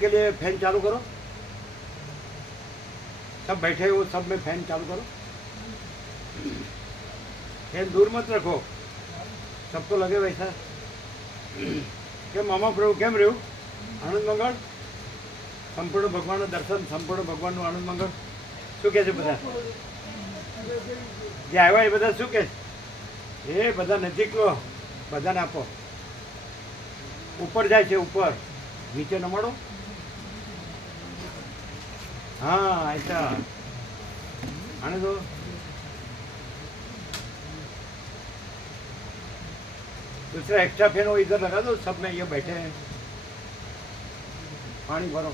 के लिए फैन चालू करो, सब बैठे हो सब में फैन चालू करो, फैन दूर मत रखो, सब तो लगे वैसा। કેમ આમાં પ્રભુ કેમ રહ્યું? આનંદ મંગળ, સંપૂર્ણ ભગવાનનું દર્શન, સંપૂર્ણ ભગવાનનું આનંદ મંગળ. શું કહે છે બધા જે આવ્યા એ બધા શું કહે છે? એ બધા નજીક લો, બધાને આપો. ઉપર જાય છે, ઉપર નીચે નમાડો. हाँ ऐसा आने दो. दूसरा एक्स्ट्रा फैन वो इधर लगा दो, सब में ये बैठे हैं. पानी भरो.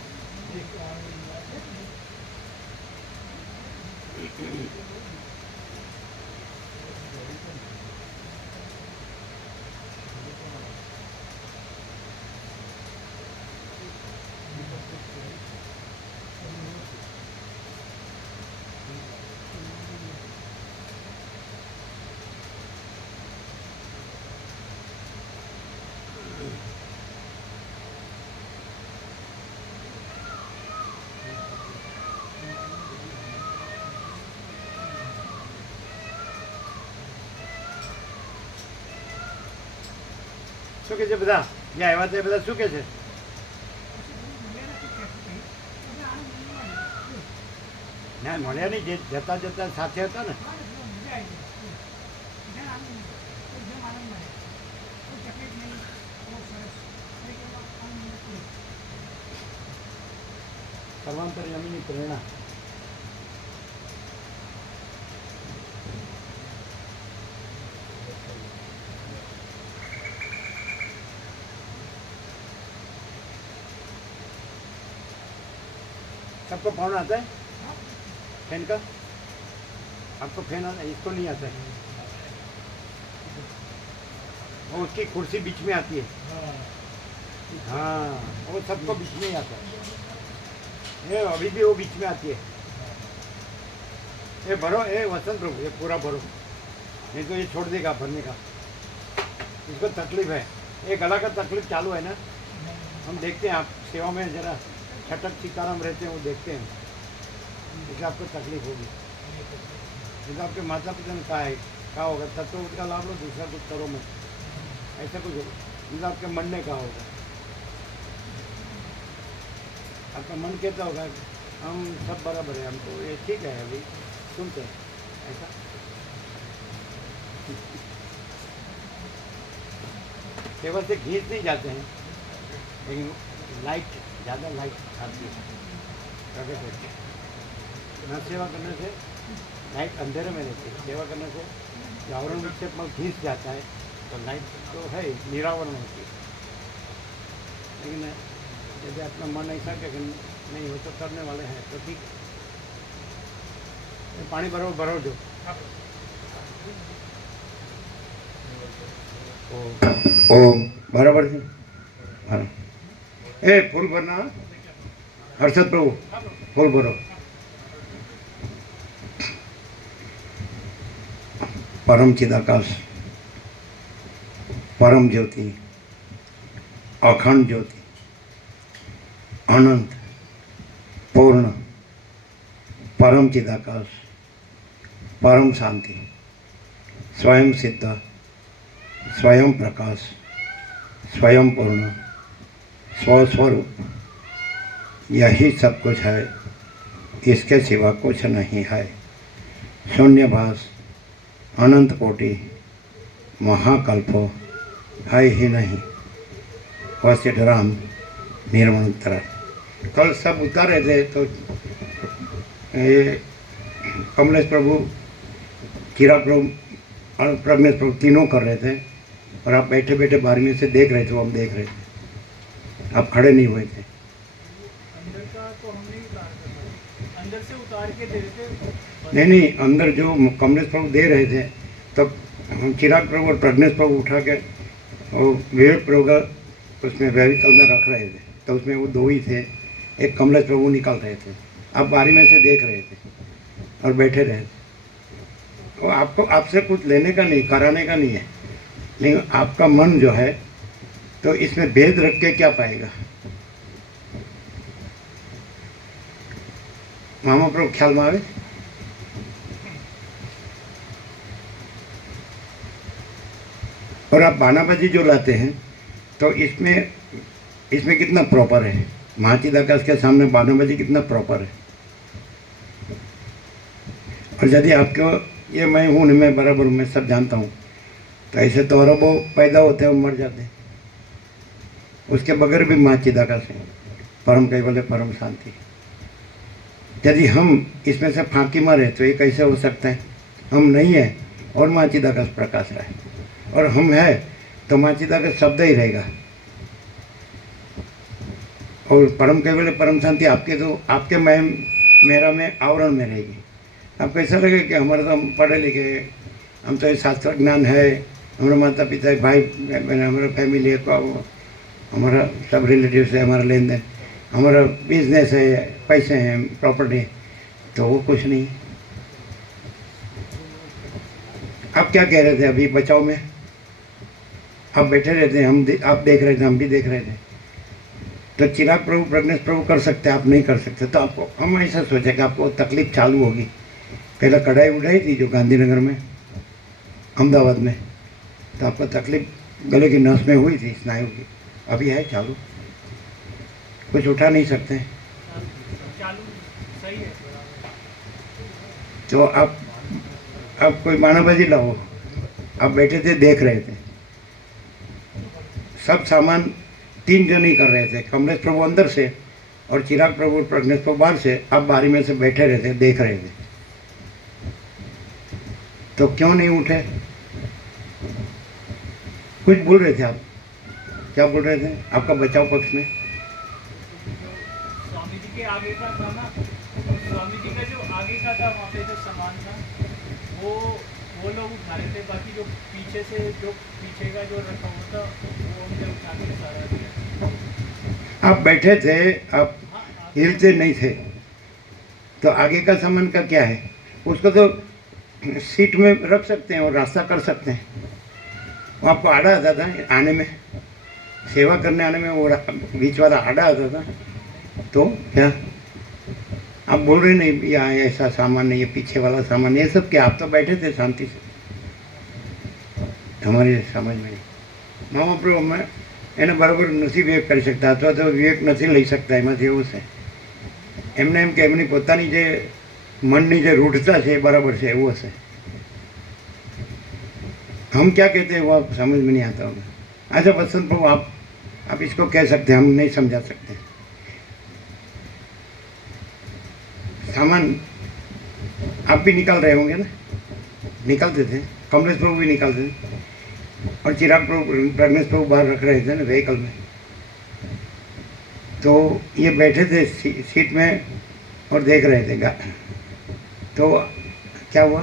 શું કે છે બધા જે આવ્યા તે બધા શું કે છે? ના મળ્યા નહીં, જે જતા જતા સાથે હતા ને. સર્વાંતર યમીની પ્રેરણા. सबको फोन आता है फैन का? आपको फैन आता है? इसको नहीं आता है. वो उसकी कुर्सी बीच में आती है. हाँ वो सबको बीच में ही आता है. ये अभी भी वो बीच में आती है. ये भरो, ये वसंत प्रभु ये पूरा भरो, नहीं तो ये छोड़ देगा भरने का. इसको तकलीफ है, ये गला का तकलीफ चालू है ना. हम देखते हैं आप सेवा में जरा छटक सीताराम रहते हैं, वो देखते हैं, इसलिए आपको तकलीफ होगी. जैसे आपके माता पिता ने कहा होगा तब तो उसका लाभ लो, दूसरा कुछ करो मत, ऐसा कुछ होगा. जैसे आपके मन ने कहा होगा, आपका मन कहता होगा हम सब बराबर है, हमको ये ठीक है, अभी सुनते हैं ऐसा. केवल से घींच नहीं जाते हैं, लेकिन लाइट ज़्यादा लाइट आती है प्रकट होती है. न सेवा करने से लाइट अंधेरे में रहती है, सेवा करने से आवरण विक्षेप में घिस जाता है तो लाइट तो है निरावरण होती है. लेकिन यदि अपना मन ऐसा कि नहीं हो तो करने वाले हैं तो ठीक है. पानी भरो भरो जो ओ बराबर है. हाँ ए फूल भरना. हर्षद प्रभु फूल भरो. परम चिदाकाश, परम ज्योति, अखंड ज्योति, अनंत पूर्ण, परम चिदाकाश, परम शांति, स्वयं सिद्ध, स्वयं प्रकाश, स्वयं पूर्ण, स्वस्वरूप, यही सब कुछ है, इसके सिवा कुछ नहीं है. शून्यभास, अनंत कोटि, महाकल्पो है ही नहीं. वशिष्ठ राम निर्मंत्र. कल सब उतारे थे तो ये कमलेश प्रभु, चिराग प्रभु और प्रज्ञेश प्रभु तीनों कर रहे थे, और आप बैठे बैठे बाहर में से देख रहे थे, वो हम देख रहे थे. आप खड़े नहीं हुए थे. अंदर का तो हम नहीं उतार, अंदर से उतार के दे रहे थे. नहीं अंदर जो कमलेश प्रभु दे रहे थे तब हम चिराग प्रभु और प्रज्ञेश प्रभु उठा के और विवेक प्रभु का उसमें वेहिकल में रख रहे थे, तो उसमें वो दो ही थे. एक कमलेश प्रभु निकाल रहे थे, आप बारी में से देख रहे थे और बैठे रहे थे. वो आपको आपसे कुछ लेने का नहीं, कराने का नहीं है, लेकिन आपका मन जो है तो इसमें भेद रख के क्या पाएगा? मामा प्रभु ख्याल में आवे। और आप बानाबाजी जो लाते हैं तो इसमें कितना प्रॉपर है, महाचिद आकाश के सामने बानाबाजी कितना प्रॉपर है। और यदि आपको ये मैं हूँ मैं बराबर हूँ, मैं सब जानता हूँ, तो ऐसे तो अरबों पैदा होते हैं और मर जाते हैं। उसके बगैर भी महाचिद आकाश है, परम कैवल्य परम शांति। यदि हम इसमें से फांकी मारे तो ये कैसे हो सकता है? हम नहीं है और महाचिद आकाश प्रकाश रहा है, और हम है तो महाचिद आकाश शब्द ही रहेगा। और परम कैवल्य परम शांति आपके मेरा में आवरण में रहेगी। आपको ऐसा लगे कि हमारे तो हम पढ़े लिखे हैं, हम तो ये शास्त्र ज्ञान है, हमारे माता पिता है, भाई बहन, हमारा फैमिली है, हमारा सब रिलेटिव्स है, हमारा लेन देन, हमारा बिजनेस है, पैसे हैं, प्रॉपर्टी, तो वो कुछ नहीं। आप क्या कह रहे थे अभी बचाव में? आप बैठे रहते हैं, आप देख रहे थे, हम भी देख रहे थे। तो चिराग प्रभु प्रज्ञेश प्रभु कर सकते, आप नहीं कर सकते। तो आपको हम ऐसा सोचे कि आपको तकलीफ चालू होगी। पहले कढ़ाई उठाई थी जो गांधीनगर में, अहमदाबाद में, तो आपको तकलीफ गले की नस में हुई थी, स्नायु की। अभी है चालू, कुछ उठा नहीं सकते। चालू सही है। तो आप कोई बानाबाजी लाओ, आप बैठे थे देख रहे थे, सब सामान 3 जन ही कर रहे थे, कमलेश प्रभु अंदर से और चिराग प्रभु प्रज्ञेश प्रभु बाहर से। आप बारी में से बैठे रहते देख रहे थे, तो क्यों नहीं उठे? कुछ बोल रहे थे आप, क्या बोल रहे थे आपका बचाव पक्ष में? स्वामी जी के आगे का था ना, स्वामी जी का जो आगे का था वहाँ पे जो सामान था वो लोग उठा रहे थे, बाकी जो पीछे का जो रखा हुआ था वो उनने उठा के सारा दिया। आप बैठे थे, आप हिलते नहीं थे, तो आगे का सामान का क्या है? उसको तो सीट में रख सकते हैं और रास्ता कर सकते हैं। वो आपको आड़ा आता था आने में, सेवा करने आने में, वो बीच वाला आड़ा आता था। तो क्या आप बोल रहे नहीं यहाँ ऐसा सामान नहीं, ये पीछे वाला सामान, ये सब क्या? आप तो बैठे थे शांति से, हमारी समझ में नहीं। मामा प्रभु मैं એને બરાબર નથી વિવેક કરી શકતા, અથવા તો વિવેક નથી લઈ શકતા, એમાંથી એવું છે। એમને એમ કે એમની પોતાની જે મનની જે રૂઢતા છે એ બરાબર છે, એવું હશે। हम क्या कहते हैं वो आप समझ में नहीं आता होगा। अच्छा बसंत प्रभु आप इसको कह सकते हैं, हम नहीं समझा सकते। सामान आप भी निकाल रहे होंगे ना, निकालते थे, कमलेश प्रभु भी निकालते थे, और चिराग प्रभु प्रज्ञेश प्रभु बाहर रख रहे थे ना व्हीकल में। तो ये बैठे थे सीट में और देख रहे थे। तो क्या हुआ?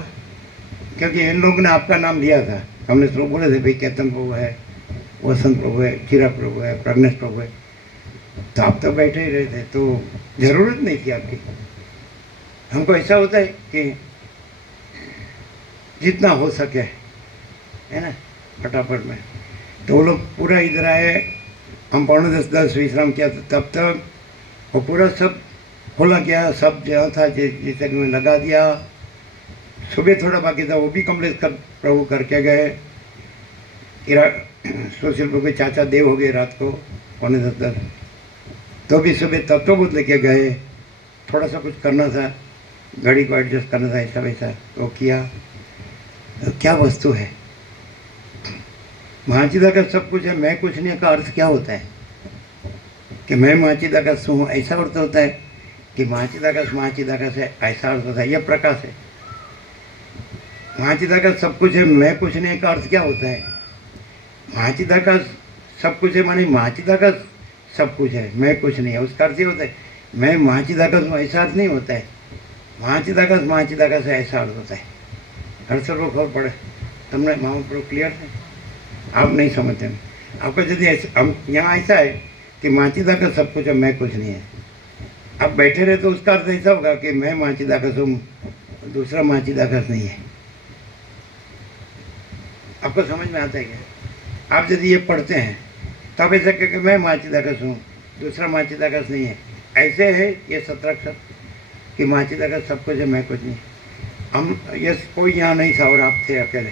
क्योंकि इन लोगों ने आपका नाम लिया था, हमने प्रभु बोले थे भाई केतन प्रभु है, वसंत प्रभु है, चिराग प्रभु है, प्रज्ञेश प्रभु है, तो आप तो बैठे ही रहे थे, तो ज़रूरत नहीं थी आपकी। हमको ऐसा होता है कि जितना हो सके, है ना, फटाफट में। तो वो लोग पूरा इधर आए, हम 9:45 विश्राम किया, तब तक वो पूरा सब खोला गया, सब जहाँ था जिसे में लगा दिया। सुबह थोड़ा बाकी था, वो भी कमलेश प्रभु करके गए। सुशील प्रभु के चाचा देव हो गए रात को 9:45, तो भी सुबह तत्वबोध लेके गए। थोड़ा सा कुछ करना था, घड़ी को एडजस्ट करना था, ऐसा वैसा वो किया। तो क्या वस्तु है? महाचिदा का सब कुछ है, मैं कुछ नहीं का अर्थ क्या होता है? कि मैं महाचिदा का हूँ, ऐसा अर्थ होता है कि महाचिदा का है, ऐसा अर्थ होता है। यह प्रकाश है। महाचिदा का सब कुछ है, मैं कुछ नहीं का अर्थ क्या होता है? महाचिदा का सब कुछ है माने महाचिदा का सब कुछ है, मैं कुछ नहीं है, उसका अर्थ ये होता है मैं महाचिदा का हूँ, ऐसा अर्थ नहीं होता है। महाचिदा का से ऐसा अर्थ होता है। हर सब खबर पड़े तमने मामा प्रभु क्लियर है? आप नहीं समझते। आपको यदि हम यहाँ ऐसा है कि महाचिदा का सब कुछ है, मैं कुछ नहीं है, आप बैठे रहे तो उसका अर्थ ऐसा होगा कि मैं महाचिदा का हूँ, दूसरा महाचिदा का नहीं है। आपको समझ में आता है क्या? आप यदि ये पढ़ते हैं तो आप ऐसा कि मैं महाचिदा का हूँ, दूसरा महाचिदा का नहीं है, ऐसे है ये 17 अक्षर। कि माँ चिदा का सब कुछ है, मैं कुछ नहीं। हम ये कोई यहाँ नहीं था और आप थे अकेले,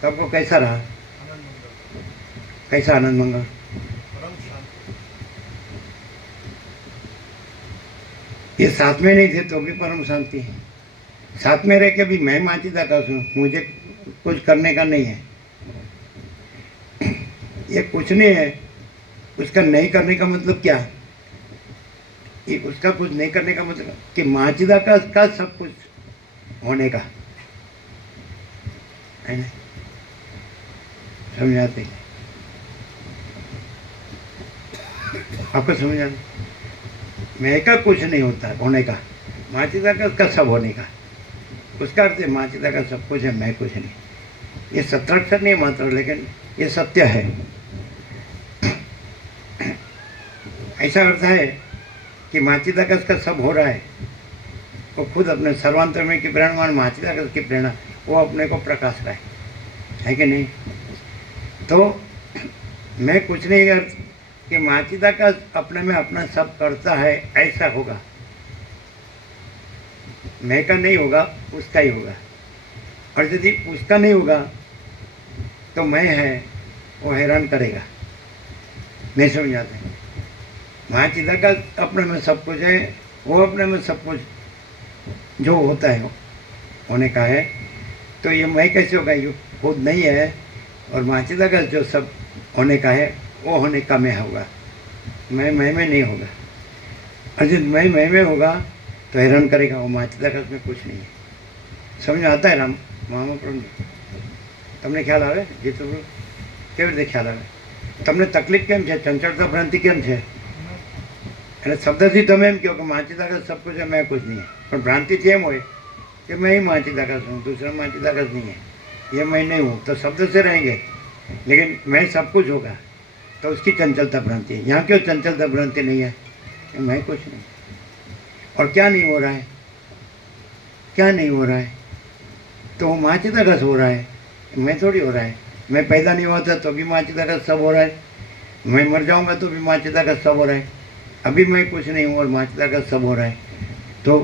तो आपको कैसा रहा? आनंद मंगल, कैसा आनंद मंगल? परम शांति। ये साथ में नहीं थे तो भी परम शांति है। साथ में रह के भी मैं माँ चिदा का हूँ, मुझे कुछ करने का नहीं है, ये कुछ नहीं है। उसका नहीं करने का मतलब क्या? ये उसका कुछ नहीं करने का मतलब कि माँ चिदा का सब कुछ होने का है ना, समझाते हैं आपको? समझ आते? मैं का कुछ नहीं होता होने का, माँ चिदा का उसका सब होने का। उसका अर्थ है माँ चिदा का सब कुछ है, मैं कुछ नहीं। ये सत्राक्षर नहीं मात्र, लेकिन ये सत्य है। ऐसा अर्थ है कि माँ चिदा का उसका सब हो रहा है, वो खुद अपने सर्वांतर्यामी की प्रेरणा, माँ चिदा की प्रेरणा, वो अपने को प्रकाश रहा है कि नहीं? तो मैं कुछ नहीं कर कि माँ चिदा का अपने में अपना सब करता है, ऐसा होगा। मैं का नहीं होगा, उसका ही होगा। और यदि उसका नहीं होगा तो मैं है वो हैरान करेगा। नहीं समझ आते? माँ चिदा का अपने में सब कुछ है, वो अपने में सब कुछ जो होता है होने का है। तो ये मैं कैसे होगा? ये खुद नहीं है, और माँ चिदा का जो सब होने का है वो होने का मैं होगा। मैं में नहीं होगा। और जब मैं में होगा तो हैरान करेगा, वो माँ चिदा का उसमें कुछ नहीं है। समझ में आता है राम मामा प्रभु? તમને ખ્યાલ આવે? જીતુ કેવી રીતે ખ્યાલ આવે? તમને તકલીફ કેમ છે? ચંચળતા ભ્રાંતિ કેમ છે? એટલે શબ્દથી તમે એમ કહો કે માँ चिदा का सब कुछ है, मैं कुछ नहीं है, પણ ભ્રાંતિથી એમ હોય कि मैं ही माँ चिदा का हूँ, दूसरा माँ चिदा का नहीं है, ये मैं नहीं हूँ, तो शब्द से रहेंगे। लेकिन मैं सब कुछ होगा तो उसकी चंचलता भ्रांति है। यहाँ क्यों चंचलता भ्रांति नहीं है? मैं कुछ नहीं। और क्या नहीं हो रहा है? क्या नहीं हो रहा है? तो वो माँ चिदा का हो रहा है, मैं थोड़ी हो रहा है। मैं पैदा नहीं हुआ था तो भी माँ चिदा का सब हो रहा है, मैं मर जाऊंगा तो भी माँ चिदा का सब हो रहा है। अभी मैं कुछ नहीं हूँ और माँ चिदा का सब हो रहा है। तो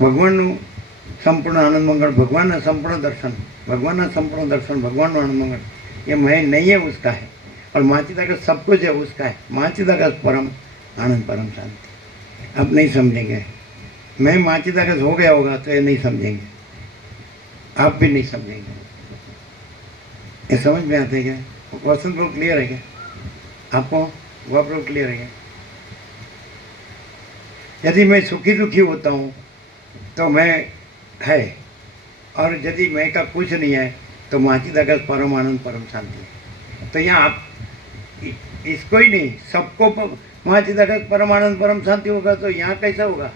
ભગવાનનું સંપૂર્ણ આનંદ મંગળ, ભગવાનના સંપૂर्ण દર્શન, ભગવાનના સંપૂर्ण दर्शन, भगवान आनंद मंगल, ये मैं नहीं है, उसका है। और माँ चिदा का सब कुछ है, उसका है। माँ चिदा का परम आनंद, परम शांति। अब नहीं समझेंगे। मैं माँ चिदा का हो गया होगा तो ये नहीं समझेंगे, आप भी नहीं समझेंगे। ये समझ में आते क्या? क्वेश्चन बहुत क्लियर है क्या आपको? वह बहुत क्लियर है क्या? यदि मैं सुखी दुखी होता हूँ तो मैं है, और यदि मैं का कुछ नहीं है तो माँ चिदा का परम आनंद, परम शांति है। तो यहाँ आप इसको ही नहीं, सबको माँ चिदा का परम आनंद, परम शांति होगा तो यहाँ कैसा होगा?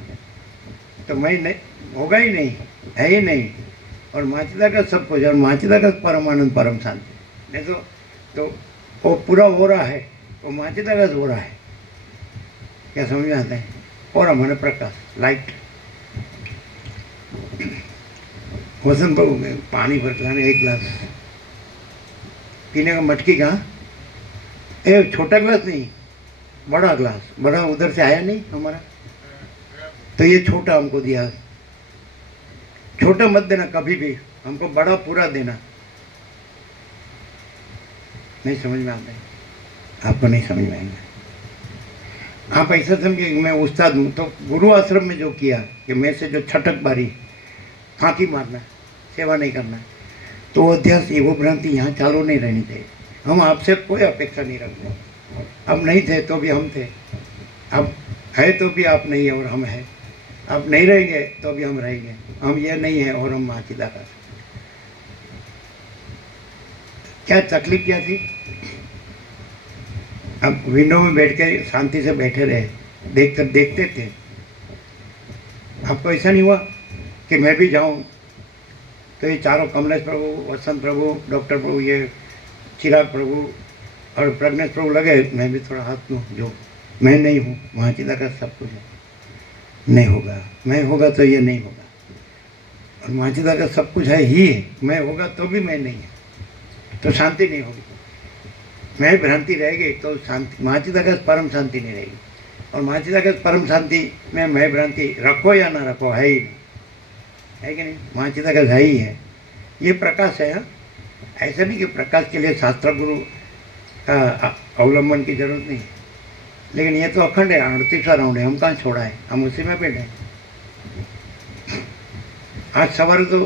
तो मैं नहीं होगा ही नहीं, है ही नहीं। और माँ चिदा का सब कुछ, और माँ चिदा का परम आनंद, परम शांति। नहीं तो वो पूरा हो रहा है, वो माँ चिदा का हो रहा है। क्या समझ में आता है? और हमारे प्रकाश, लाइट। वसंत को पानी भर के लाने, एक गिलास पीने का, मटकी का, एक छोटा गिलास नहीं, बड़ा गिलास। बड़ा उधर से आया नहीं हमारा, तो ये छोटा हमको दिया। छोटा मत देना कभी भी, हमको बड़ा पूरा देना। नहीं समझ में आता है? आपको नहीं समझ में आएगा। आप ऐसा समझिए कि मैं उस्ताद हूँ, तो गुरु आश्रम में जो किया कि मैं से जो छटक बारी, फांकी मारना, सेवा नहीं करना, तो वो अध्यास, वो भ्रांति यहाँ चालू नहीं रहनी चाहिए। हम आपसे कोई अपेक्षा नहीं रखते। अब नहीं थे तो भी हम थे, अब है तो भी आप नहीं है और हम है, अब नहीं रहेंगे तो भी हम रहेंगे। हम ये नहीं है और हम माँ चिदा का। क्या तकलीफ क्या थी? अब विंडो में बैठ के शांति से बैठे रहे, देखते थे। आपको ऐसा नहीं हुआ कि मैं भी जाऊं तो ये चारों, कमलेश प्रभु, वसंत प्रभु, डॉक्टर प्रभु, ये चिराग प्रभु और प्रज्ञेश प्रभु लगे, मैं भी थोड़ा हाथ दूँ? जो मैं नहीं हूँ, माँ चिदा का सब कुछ है, नहीं होगा। मैं होगा तो ये नहीं होगा, और माँ चिदा का सब कुछ है ही है। मैं होगा तो भी मैं नहीं है, तो शांति नहीं होगी। मैं भ्रांति रहेगी तो शांति, माँ चिदा का परम शांति नहीं रहेगी। और माँ चिदाकाश परम शांति में मैं भ्रांति रखो या ना रखो है ही नहीं, है कि नहीं? माँ चिदाकाश है ही है, ये प्रकाश है। हाँ, ऐसा नहीं कि प्रकाश के लिए शास्त्र गुरु का अवलंबन की जरूरत नहीं है, लेकिन ये तो अखंड है, 38वां राउंड है, हम कहाँ छोड़ा है, हम उसी में बैठे। आज सवारे तो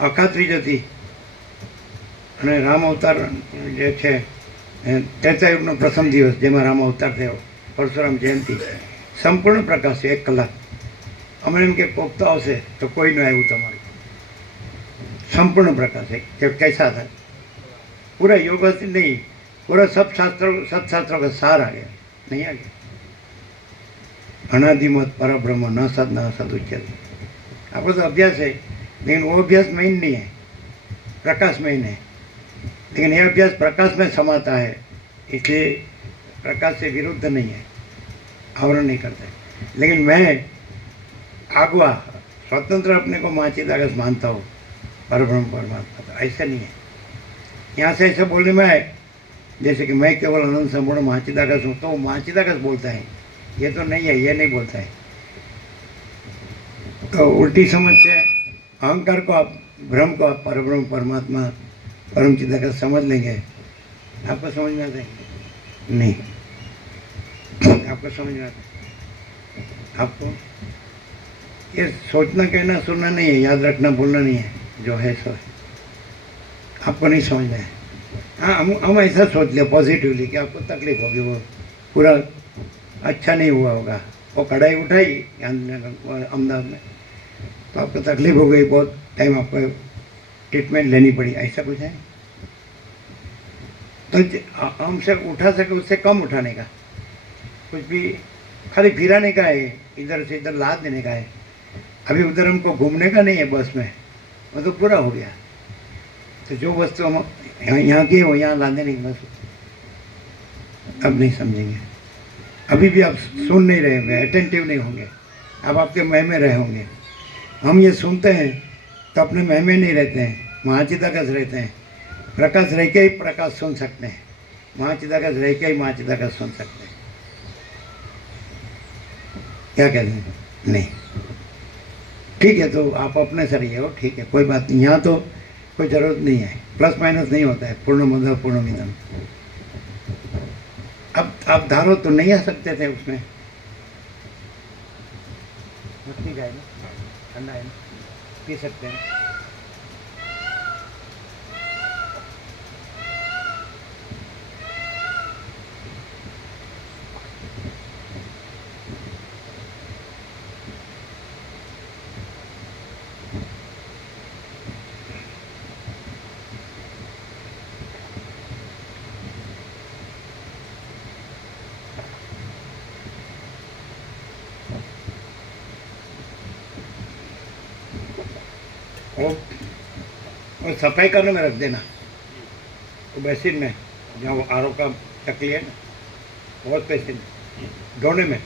અખાત્રીજ હતી અને રામ અવતાર જે છે ત્રેતાયુગનો પ્રથમ દિવસ જેમાં રામ અવતાર થયો, પરશુરામ જયંતિ, સંપૂર્ણ પ્રકાશ છે 1 કલાક. અમે એમ કે કોક તો આવશે તો કોઈ ન આવ્યું તમારું, संपूर्ण प्रकाश है कि कैसा था, पूरा योग नहीं, पूरा सब शास्त्रों का सार आ गया, नहीं आ गया। अनादिमत परब्रह्म न सद न सद उच्चते, आपको तो अभ्यास है, लेकिन वो अभ्यास मेन नहीं है, प्रकाश मेन है। लेकिन यह अभ्यास प्रकाश में समाता है, इसलिए प्रकाश से विरुद्ध नहीं है, आवरण नहीं करता है। लेकिन मैं आगवा स्वतंत्र अपने को माँ चिदाकाश मानता हूँ, परब्रह्म परमात्मा, तो ऐसा नहीं है। यहाँ से ऐसा बोलने में आए जैसे कि मैं केवल अनंत संपूर्ण माँ चिदाकाश हूँ, तो वो माँ चिदाकाश बोलता है, ये तो नहीं है, ये नहीं बोलता है। तो उल्टी समझ से अहंकार को आप, भ्रम को आप परब्रह्म परमात्मा परम चिदाकाश समझ लेंगे, आपको समझ में आता है? नहीं, आपको समझ में आता है? आपको ये सोचना कहना सुनना नहीं है, याद रखना बोलना नहीं है, जो है सो है, आपको नहीं समझ में है। हाँ, हम ऐसा सोच लिया पॉजिटिवली कि आपको तकलीफ होगी, वो पूरा अच्छा नहीं हुआ होगा, वो कढ़ाई उठाई अहमदाबाद में तो आपको तकलीफ हो गई, बहुत टाइम आपको ट्रीटमेंट लेनी पड़ी, ऐसा कुछ है? तो हमसे उठा सके उससे कम उठाने का, कुछ भी खाली फिराने का है, इधर से इधर लाद देने का है। अभी उधर हमको घूमने का नहीं है बस में, वो तो पूरा हो गया। तो जो वस्तु हम यहाँ की हो यहाँ ला देने की बस, अब नहीं समझेंगे। अभी भी आप सुन नहीं रहे होंगे, अटेंटिव नहीं होंगे, आप आपके मह में रहे होंगे। हम ये सुनते हैं तो अपने मह में नहीं रहते हैं, माँ चिदाकाश रहते हैं। प्रकाश रह के ही प्रकाश सुन सकते हैं, माँ चिदाकाश रह के ही माँ चिदाकाश सुन सकते हैं। क्या कहते हैं? नहीं, ठीक है, तो आप अपने से रहिए हो, ठीक है, कोई बात नहीं। यहाँ तो कोई ज़रूरत नहीं है, प्लस माइनस नहीं होता है, पूर्णमद पूर्णमिदम। अब आप धारो तो नहीं आ सकते थे उसमें, ठीक है ना, ठंडा है ना, पी सकते हैं। और सफाई करने में रख देना, तो बेसिन में जहाँ वो आर ओ का टकली है ना, बहुत बेसिन धोने में।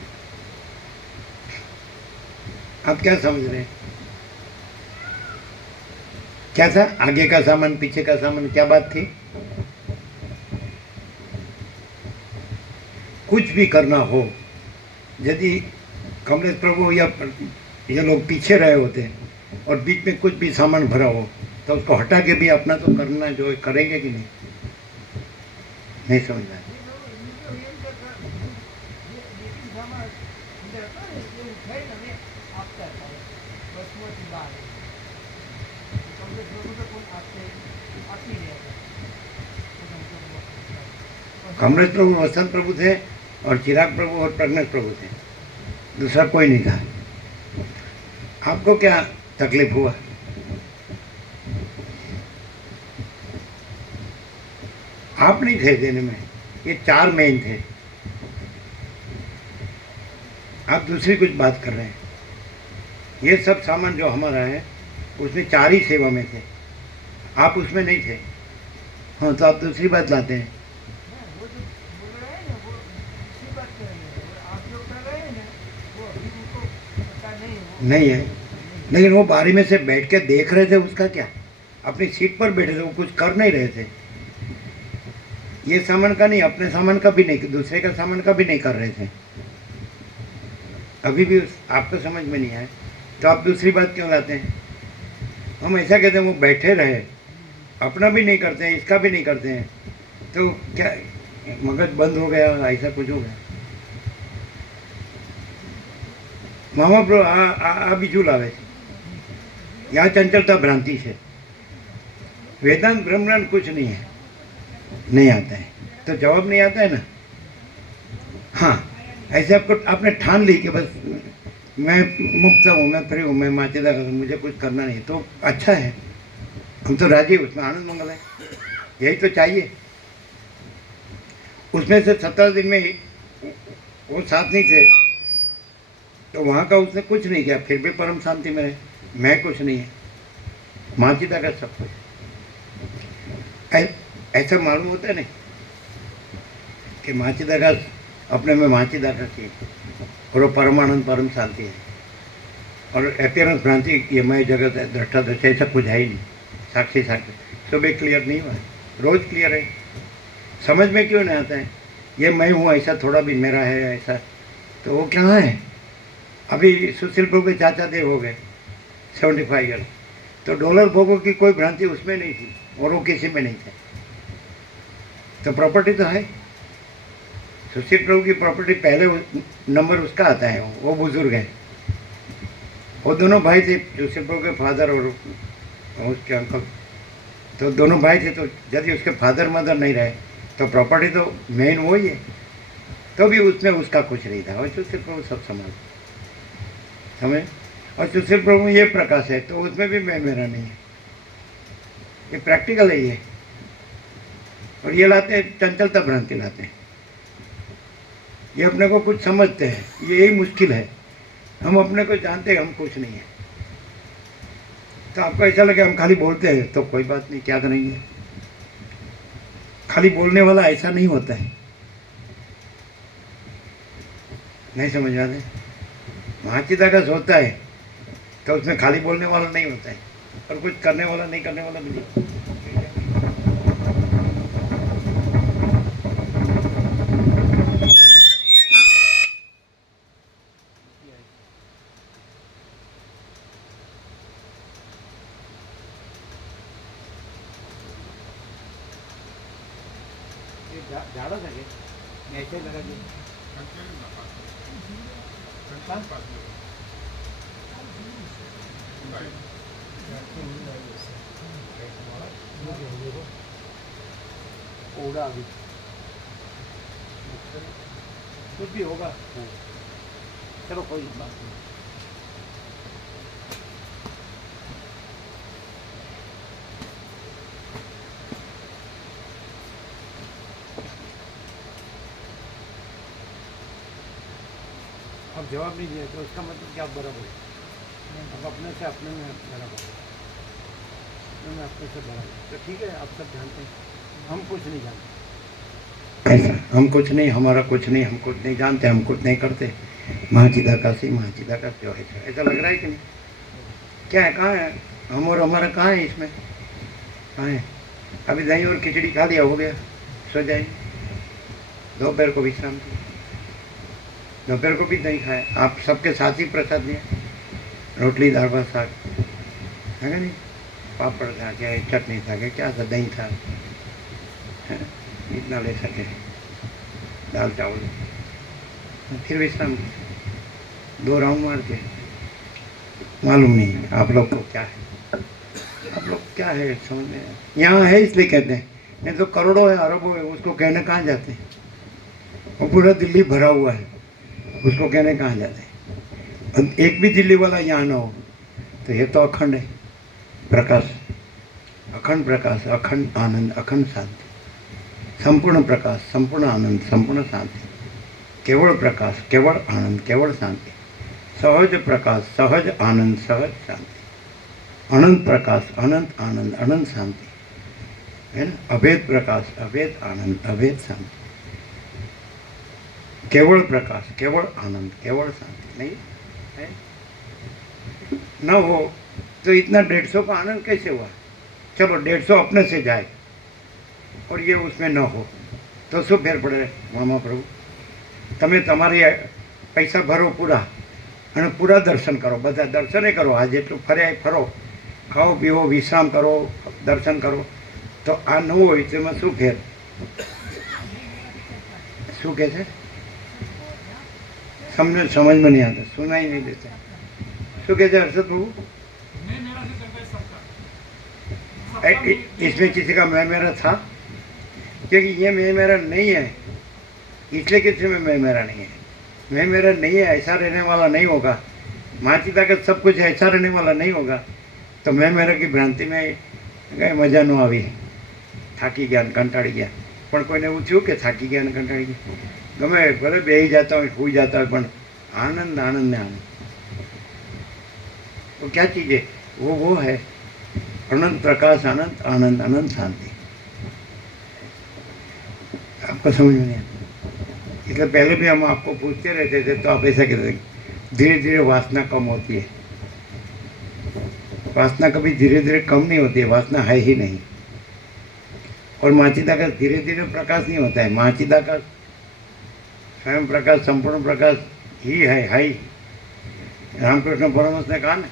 आप क्या समझ रहे हैं? क्या था? आगे का सामान पीछे का सामान, क्या बात थी? कुछ भी करना हो, यदि कमलेश प्रभु या ये लोग पीछे रहे होते और बीच में कुछ भी सामान भरा हो तो उसको हटा के भी अपना तो करना जो करेंगे कि नहीं? नहीं समझना। कमलेश प्रभु वसंत प्रभु थे और चिराग प्रभु और प्रज्ञेश प्रभु थे, दूसरा कोई नहीं था। आपको क्या तकलीफ हुआ? आप नहीं थे देने में, ये 4 मेन थे। आप दूसरी कुछ बात कर रहे हैं। ये सब सामान जो हमारा है उसमें 4 ही सेवा में थे, आप उसमें नहीं थे। हाँ, तो आप दूसरी बात लाते हैं। नहीं है, लेकिन वो बारी में से बैठ के देख रहे थे, उसका क्या? अपनी सीट पर बैठे थे, वो कुछ कर नहीं रहे थे। ये सामान का नहीं, अपने सामान का भी नहीं, दूसरे का सामान का भी नहीं कर रहे थे। अभी भी आपको समझ में नहीं आए तो आप दूसरी बात क्यों लाते हैं? हम ऐसा कहते हैं वो बैठे रहे, अपना भी नहीं करते हैं, इसका भी नहीं करते हैं, तो क्या मगज बंद हो गया, ऐसा कुछ हो गया? મહાપ્રભુ આ બીજું લાવે છે, यहाँ चंचलता भ्रांति है। वेदांत ब्रह्मांड कुछ नहीं है, नहीं आता है तो जवाब नहीं आता है ना। हाँ, ऐसे आपको आपने ठान ली कि बस मैं मुक्त हूँ, मैं फ्री हूँ, मैं माचिदा हूँ, मुझे कुछ करना नहीं, तो अच्छा है, हम तो राजी, उसमें आनंद मंगल है, यही तो चाहिए। उसमें से 17 दिन में वो साथ नहीं थे तो वहाँ का उसने कुछ नहीं किया, फिर भी परम शांति में है। मैं कुछ नहीं है, माचिदा का सब कुछ। ऐसा मालूम होता है नहीं कि माचिदा का अपने में माचिदा का चीज और वो परमानंद परम शांति है। और अपियरेंस भ्रांति ये मैं जगत है, दृष्टा दृष्टि, ऐसा कुछ है ही नहीं। साक्षी साक्षी सुबह क्लियर नहीं हुआ है, रोज क्लियर है। समझ में क्यों नहीं आता है ये मैं हूँ, ऐसा थोड़ा भी मेरा है ऐसा, तो वो कहाँ है? अभी सुशील प्रभु के चाचा देव हो गए 75 ईयर, तो डॉलर भोगों की कोई भ्रांति उसमें नहीं थी और वो किसी में नहीं थे, तो प्रॉपर्टी तो है। सुशील प्रभु की प्रॉपर्टी पहले नंबर उसका आता है, वो बुजुर्ग है। वो दोनों भाई थे, सुशील प्रभु के फादर और उसके अंकल, तो दोनों भाई थे, तो यदि उसके फादर मदर नहीं रहे तो प्रॉपर्टी तो मेन वही है, तो भी उसमें उसका कुछ नहीं था। और सुशील प्रभु सब समझ समझ और सुशील प्रभु में ये प्रकाश है तो उसमें भी मैं मेरा नहीं है, ये प्रैक्टिकल है ये। और ये लाते हैं चंचलता भ्रांति लाते हैं, ये अपने को कुछ समझते हैं, ये यही मुश्किल है। हम अपने को जानते हैं हम कुछ नहीं है, तो आपको ऐसा लगे हम खाली बोलते हैं तो कोई बात नहीं, क्या तो नहीं है। खाली बोलने वाला ऐसा नहीं होता है, नहीं समझ में आते। महाचिदाकाश होता है तो उसमें खाली बोलने वाला नहीं होता है और कुछ करने वाला नहीं करने वाला भी नहीं। झाड़ो सके ऐसे लगा दिए ओड़ा अभी कुछ भी होगा, चलो कोई बात नहीं। अब जवाब नहीं दिया तो उसका मतलब क्या बराबर है? अब अपने से अपने में बराबर है, अपने में अपने से बराबर, तो ठीक है। आप सब जानते हैं हम कुछ नहीं जानते, ऐसा हम कुछ नहीं, हमारा कुछ नहीं, हम कुछ नहीं जानते, हम कुछ नहीं करते। महाचिदाकाशी महाचिदाकाश जो है, ऐसा लग रहा है कि नहीं? क्या है, कहाँ है हम और हमारा? कहाँ है इसमें? कहाँ है? अभी दही और खिचड़ी खा लिया, हो गया, सो जाए। दोपहर को विश्राम किया, दोपहर को भी दही खाए, आप सबके साथ ही प्रसाद दिया, रोटली दाल भात साग है क्या नहीं, पापड़ था क्या, चटनी था क्या, क्या था, दही था, इतना ले सके, दाल चावल, फिर विश्राम, 2 राउंड मार के। मालूम नहीं आप लोग को क्या है, आप लोग क्या है समझ में, यहाँ है इसलिए कहते हैं, नहीं तो करोड़ों है अरबों है, उसको कहने कहाँ जाते हैं? वो पूरा दिल्ली भरा हुआ है, उसको कहने कहाँ जाते हैं? एक भी दिल्ली वाला यहाँ ना हो तो ये तो अखंड है प्रकाश, अखंड प्रकाश, अखंड आनंद, अखंड शांति, संपूर्ण प्रकाश, संपूर्ण आनंद, संपूर्ण शांति, केवल प्रकाश, केवल आनंद, केवल शांति, सहज प्रकाश, सहज आनंद, सहज शांति, अनंत प्रकाश, अनंत आनंद, अनंत शांति, है ना? अभेद प्रकाश, अभेद आनंद, अभेद शांति, केवल प्रकाश, केवल आनंद, केवल शांति। नहीं है न हो तो इतना 150 का आनंद कैसे हुआ? चलो 150 अपने से जाए और ये उसमें न हो तो શું ફેર પડે? મામા પ્રભુ તમે તમારી પૈસા ભરો પૂરા અને પૂરા દર્શન કરો, બધા દર્શને કરો. આ જેટલું ફર્યા એ ફરો, ખાઓ પીવો, વિશ્રામ કરો, દર્શન કરો. તો આ ન હોય તેમાં શું ફેર? શું કહે છે? समझ में नहीं आता, सुना ही नहीं देते. શું કહે છે હર્ષદ બાબુ? इसमें किसी का मैं मेरा था, क्योंकि ये मैं मेरा नहीं है, इसलिए किसी में मैं मेरा नहीं है. मैं मेरा नहीं है ऐसा रहने वाला नहीं होगा. माची ताकत सब कुछ ऐसा रहने वाला नहीं होगा. तो मैं मेरा की भ्रांति में कई मजा न આવી, થાકી ગયા ને કંટાળી ગયા. પણ કોઈને એવું થયું કે થાકી ગયા ને કંટાળી ગયા? ગમે ભલે બેસી જતા હોય, સુઈ જતા હોય, પણ आनंद आनंद ने आनंद. तो क्या चीज़ है वो है अनंत प्रकाश, आनंद आनंद अनंत शांति. आपको समझ में नहीं आता? इसलिए पहले भी हम आपको पूछते रहते थे तो आप ऐसा कहते थे धीरे धीरे वासना कम होती है. वासना कभी धीरे धीरे कम नहीं होती है, वासना है ही नहीं. और माचिदा का धीरे धीरे प्रकाश नहीं होता है. माचिदा का स्वयं प्रकाश, संपूर्ण प्रकाश ही है. रामकृष्ण परमहंस ने कहा ने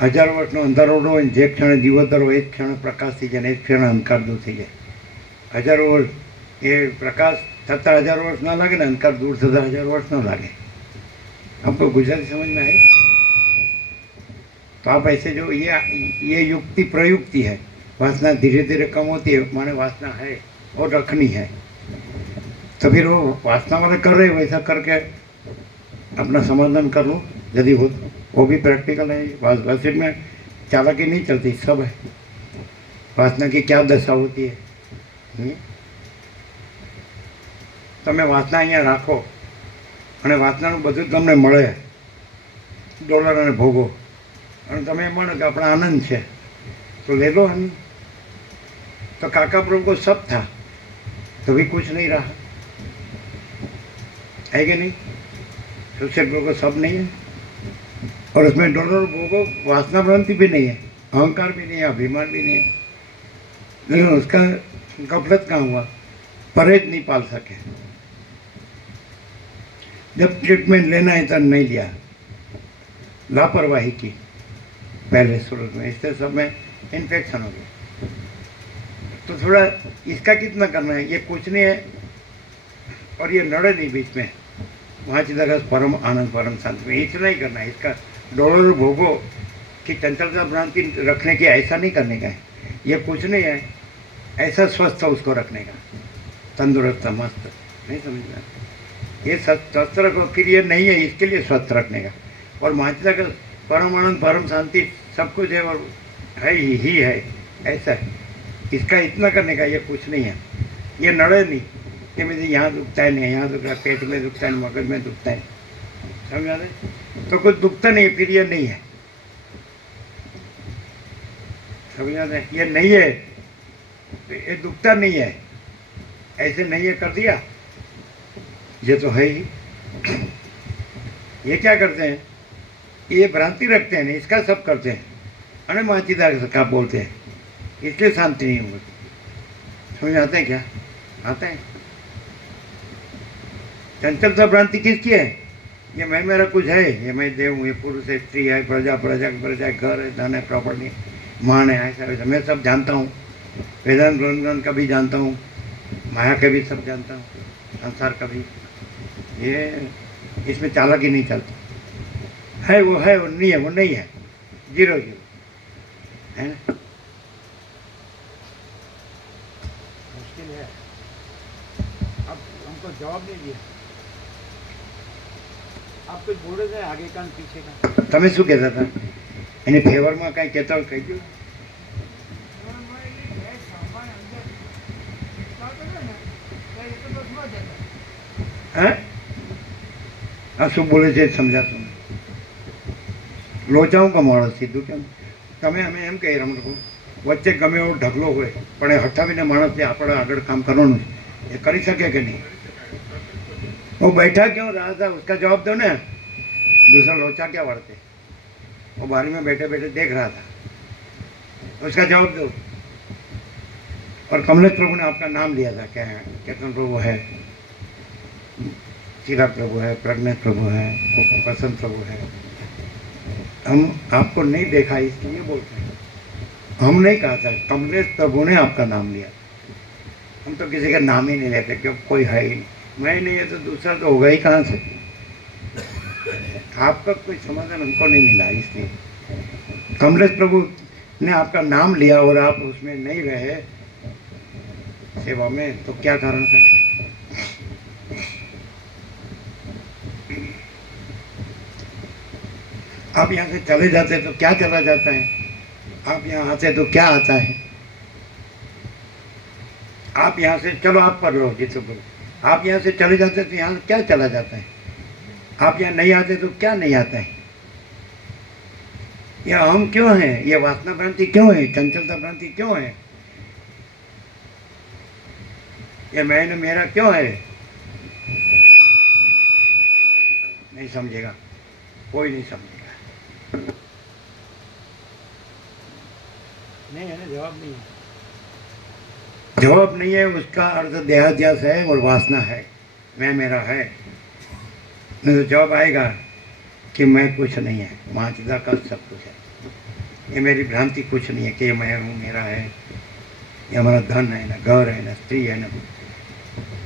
1000 વર્ષનો અંધારોડો હોય, જે ક્ષણે દિવતર હોય એ જ ક્ષણે પ્રકાશ થઈ જાય, એ જ ક્ષણે અંધકાર દૂર થઈ જાય. 1000 વર્ષ એ પ્રકાશ થતાં 1000 વર્ષ ના લાગે ને અંધકાર दूर થતાં 1000 વર્ષ ना लागे. आपको गुजराती समझ में आई? तो आप ऐसे जो ये युक्ति प्रयुक्ति है. वासना धीरे धीरे कम होती है, माने वासना है और रखनी है. तो फिर वो वासना वाले कर रहे वैसा करके अपना समाधान कर लो यदि हो. वो भी प्रैक्टिकल है. वास्तविक में चालाकी नहीं चलती, सब है. वासना की क्या दशा होती है? તમે વાસના અહીંયા રાખો અને વાસનાનું બધું જ તમને મળે, ડોલર અને ભોગો, અને તમે એમ માનો કે આપણા આનંદ છે તો ले लो आनंद. तो काका प्रभु को सब था तो भी कुछ नहीं रहा, है कि नहीं? सुशील प्रभु को सब नहीं है और उसमें डॉलर भोगो, वासना भ्रांति भी नहीं है, अहंकार भी नहीं है, अभिमान भी नहीं है. लेकिन उसका गफलत कहाँ हुआ? परहेज नहीं पाल सके. जब ट्रीटमेंट लेना है तब नहीं लिया, लापरवाही की पहले शुरू में, इससे सब में इन्फेक्शन हो गया. तो थोड़ा इसका कितना करना है? ये कुछ नहीं है और ये नड़े नहीं बीच में. वहाँ चिदाकाश परम आनंद परम शांति में इतना ही करना है. इसका डोलर भोगो कि चंचलता भ्रांति रखने की ऐसा नहीं करने का है. ये कुछ नहीं है, ऐसा स्वस्थ उसको रखने का, तंदुरुस्त मस्त. नहीं समझ में? ये स्वस्थ रखो, फिर ये नहीं है इसके लिए स्वस्थ रखने का. और माचिदा का परम आनंद परम शांति सब कुछ है और है ही है, ऐसा है. इसका इतना करने का, ये कुछ नहीं है. ये नड़े नहीं कि मुझे यहाँ दुखता है, नहीं यहाँ दुखता है, पेट में दुखता है, मगज में दुखता है. समझा रहे? तो कुछ दुखता नहीं, फिर ये नहीं है. समझा रहे? ये नहीं है, ये दुखता नहीं है, ऐसे नहीं है कर दिया, ये तो है ही. ये क्या करते हैं? ये भ्रांति रखते हैं, इसका सब करते हैं, अने माचिदा का बोलते हैं, इसलिए शांति नहीं होगी. समझ आते हैं क्या? आता है. चंचलता भ्रांति किसकी है? ये मैं मेरा कुछ है, ये मैं देव हूँ, ये पुरुष है, स्त्री है, प्रजा प्रजा प्रजा, घर है, धन है, प्रॉपर्टी, मान है, ऐसा वैसा मैं सब जानता हूँ. वेदांत ग्रंथ का भी जानता हूँ, माया का भी सब जानता हूँ, संसार का भी. ये इसमें चालाकी नहीं चलती. है वो नहीं है, वो नहीं है, 0 है ना. मुश्किल है. अब हमको जवाब नहीं दिया. आप कुछ बोल रहे थे आगे का पीछे का. તમે શું કહેતા હતા? એની ફેવરમાં કાંઈ કહેતા હોય કહી દો. હા આ શું બોલે છે સમજાતું નહીં. લોચાવું કમાડો સીધું કેમ? તમે અમે એમ કહીએ રમણ વચ્ચે ગમે એવો ઢગલો હોય પણ એ હટાવીને માણસને આપણે આગળ કામ કરવાનું છે, એ કરી શકે કે નહીં? वो बैठा क्यों रहा था उसका जवाब दो ना. दूसरा लोचा क्या बढ़ते? वो बारी में बैठे बैठे देख रहा था, उसका जवाब दो. और कमलेश प्रभु ने आपका नाम लिया था, क्या कीर्तन प्रभु है, चिरा प्रभु है, प्रज्ञा प्रभु है, वसंत प्रभु है। हम आपको नहीं देखा इसलिए बोलते हैं। हम नहीं कहा था, कमलेश प्रभु ने आपका नाम लिया। हम तो किसी का नाम ही नहीं लेते क्योंकि कोई है ही नहीं। मैं नहीं है तो दूसरा तो होगा ही कहाँ से। आपका कोई समाधान हमको नहीं मिला, इसलिए कमलेश प्रभु ने आपका नाम लिया और आप उसमें नहीं रहे सेवा में, तो क्या कारण था? आप यहाँ से चले जाते तो क्या चला जाता है? आप यहाँ आते तो क्या आता है? आप यहाँ से चलो, आप पढ़ लो जिसको बोलो, आप यहाँ से चले जाते तो यहाँ क्या चला जाता है? आप यहाँ नहीं आते तो क्या नहीं आता है? ये हम क्यों है? ये वासना भ्रांति क्यों है? चंचलता भ्रांति क्यों है? ये मैंने मेरा क्यों है? नहीं समझेगा, कोई नहीं समझेगा। नहीं है ना, जवाब नहीं है। जवाब नहीं है, उसका अर्थ देहाध्यास है और वासना है, मैं मेरा है। नहीं तो जवाब आएगा कि मैं कुछ नहीं है, महाचिदा का सब कुछ है। ये मेरी भ्रांति कुछ नहीं है कि मैं हूँ, मेरा है, ये हमारा धन है, ना घर है, ना स्त्री है, ना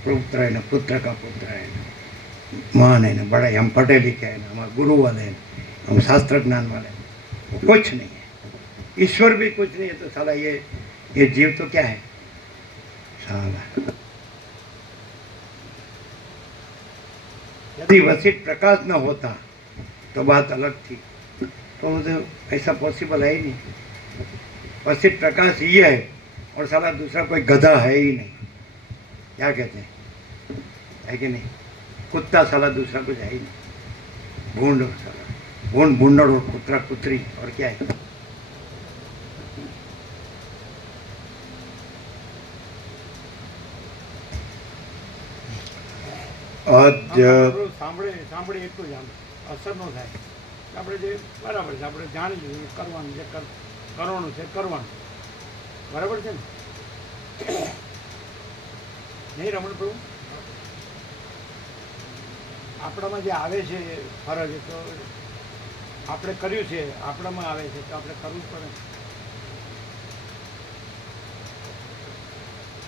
पुत्र है, ना पुत्र का पुत्र है, ना मान है, ना बड़ा है, हम पढ़े लिखे हैं, ना हमारे गुरु वाले हैं, हम शास्त्र ज्ञान वाले हैं, कुछ नहीं है। ईश्वर भी कुछ नहीं है तो साला ये जीव तो क्या है साला। यदि वशिष्ठ प्रकाश न होता तो बात अलग थी, तो ऐसा पॉसिबल है ही नहीं। वशिष्ठ प्रकाश ही है और साला दूसरा कोई गधा है ही नहीं। क्या कहते हैं, है कि नहीं? कुत्ता साला दूसरा कुछ है ही नहीं। भूंड साला, भूंड भूंडड़ और कुतरा कुतरी, और क्या है? સાંભળે એટલું જ આમ અસર ન થાય. આપણે જે બરાબર છે, આપણે જાણી લીધું કરવાનું છે, કરવાનું છે, કરવાનું બરાબર છે ને? નહીં રમણ પ્રભુ, આપણામાં જે આવે છે ફરજ, તો આપણે કર્યું છે, આપણામાં આવે છે તો આપણે કરવું જ પડે.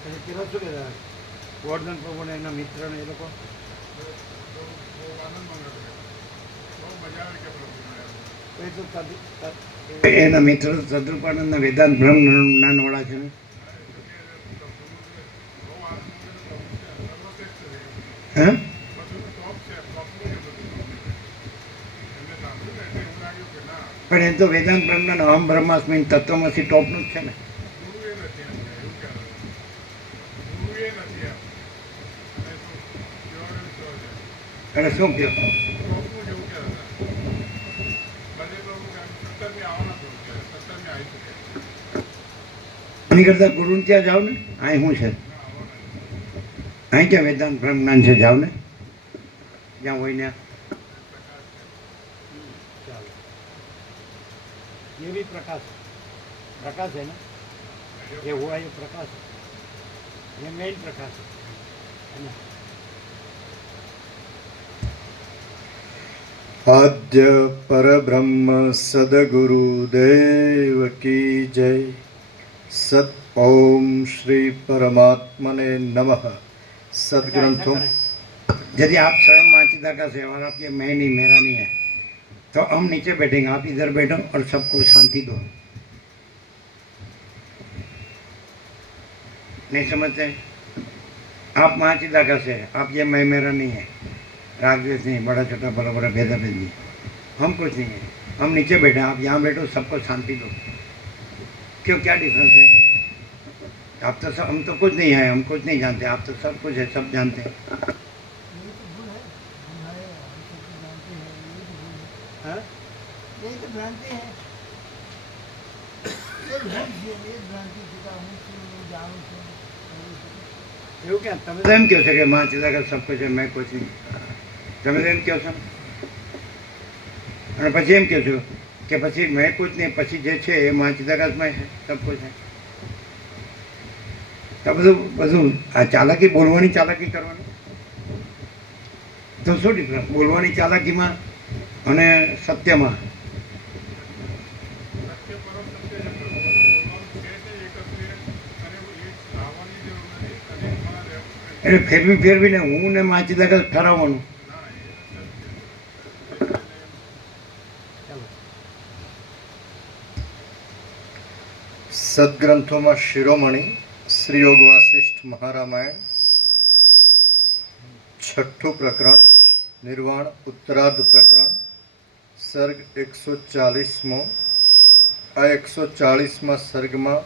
એટલે કેવા શું કહેતા ગોવર્ધન પ્રભુને એના મિત્રને એ લોકો એના મિત્ર તદ્રુપાનંદના વેદાંત બ્રહ્મ જ્ઞાનવાળા છે ને. હે? પણ એ તો વેદાંત બ્રહ્મ અહમ બ્રહ્માસ્મિ તત્વમાંથી ટોપનું જ છે ને. એટલે શું કહો? એની કરતા ગુરુ ત્યાં જાઓ ને. અહીં શું છે? અહીં ક્યાં વેદાંત બ્રહ્મ જ્ઞાન છે? જાઓ ને, જ્યાં હોય ને. ये भी प्रकाश प्रकाश है ना, ये हुआ ये प्रकाश है, ये मेन प्रकाश है ना. आद्य परब्रह्म सद्गुरुदेव की जय. सत ओम श्री परमात्मने नमः. सदग्रंथों यदि आप स्वयं माचिदा का सेवा, आप ये मैं नहीं, मेरा नहीं है, तो हम नीचे बैठेंगे, आप इधर बैठो और सबको शांति दो. नहीं समझते? आप महाचिदा का से, आप ये मैं मेरा नहीं है, राग द्वेष नहीं, बड़ा छोटा बड़ा बड़ा भेदा भेद नहीं, हम कुछ नहीं है. हम नीचे बैठे, आप यहाँ बैठो, सबको शांति दो. क्यों, क्या डिफरेंस है? आप तो सब, हम तो कुछ नहीं है, हम कुछ नहीं जानते, आप तो सब कुछ है, सब जानते हैं. हाँ? यही तो भ्रांति है. એવું ક્યાં? તમે તો એમ કહો છો કે માચિદા का सब कुछ है, मैं कुछ नहीं. તમે તો એમ કહો છો અને પછી એમ કહો છો કે પછી મેં कुछ नहीं, પછી જે છે એ માચિદા का में है, सब कुछ है. તો બધું બધું આ ચાલાકી, બોલવાની ચાલાકી કરવાની. તો શું ડિફરન્સ બોલવાની ચાલાકીમાં અને સત્યમાં? સત્ય પરમ સત્ય જેટલું બોલવાનું છે તે એક હતું એ અને એ લાવવાની જરૂર નથી અને એમાં એટલે ફેરવીને હું ને માચી દાખલ ઠરાવવાનું. ના એ સત્ય ચાલો. સદગ્રંથોમાં શિરોમણી શ્રી યોગ વાસિષ્ઠ મહારામાયણ, છઠ્ઠું પ્રકરણ નિર્વાણ ઉત્તરાર્ધ પ્રકરણ, સર્ગ 140મો. આ 140મા સર્ગમાં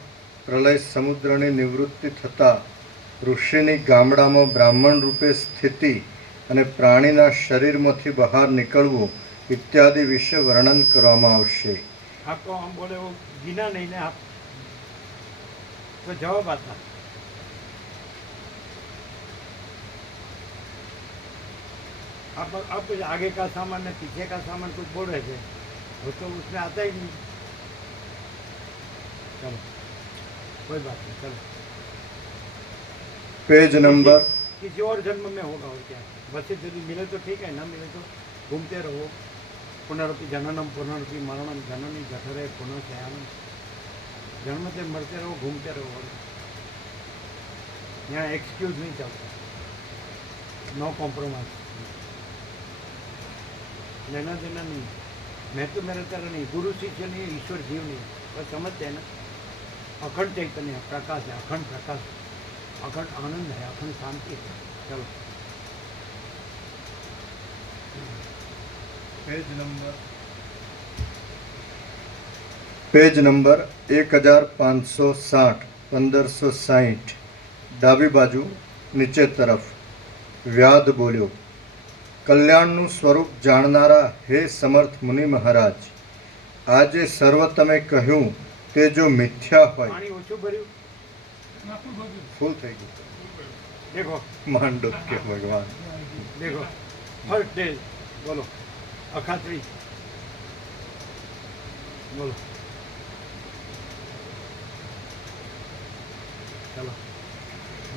પ્રલય સમુદ્રની નિવૃત્તિ થતાં ઋષિની ગામડામાં બ્રાહ્મણ રૂપે સ્થિતિ અને પ્રાણીના શરીરમાંથી બહાર નીકળવું ઇત્યાદિ વિશે વર્ણન કરવામાં આવશે. आपको हम बोले वो गिना नहीं ना आप तो जवाब आता आप आगे का सामान है पीछे का सामान कुछ बोल रहे थे वो तो उसमें आता ही नहीं. चलो कोई बात नहीं. चलो પેજ નંબર किसी और जन्म में होगा और क्या. बस यदि मिले तो ठीक है, ना मिले तो घूमते रहो. पुनरपि जननम पुनरपि मरणम जननी जठरे पुनः शयानम. जन्म से मरते रहो, घूमते रहो. यहाँ एक्सक्यूज नहीं चलता, नो कॉम्प्रोमाइज. लेना देना नहीं. मैं तो मेरा तरह नहीं, गुरु शिष्य नहीं, ईश्वर जीव नहीं. बस समझते हैं ना. अखंड चैतन्य है, प्रकाश है, अखंड प्रकाश, अखंड आनंद है, अखंड शांति है. चलो પેજ નંબર 1560 1560 ડાબી બાજુ નીચે તરફ. વ્યાદ બોલ્યો, કલ્યાણનું સ્વરૂપ જાણનારા હે સમર્થ મુનિ મહારાજ, આજે સર્વ તમે કહ્યું તે જો મિથ્યા હોય. પાણી ઓછું ભર્યું. ફૂલ થઈ ગયું. देखो માંડો કે ભગવાન. देखो फर्स्ट डे बोलो अखात्री बोलो. चलो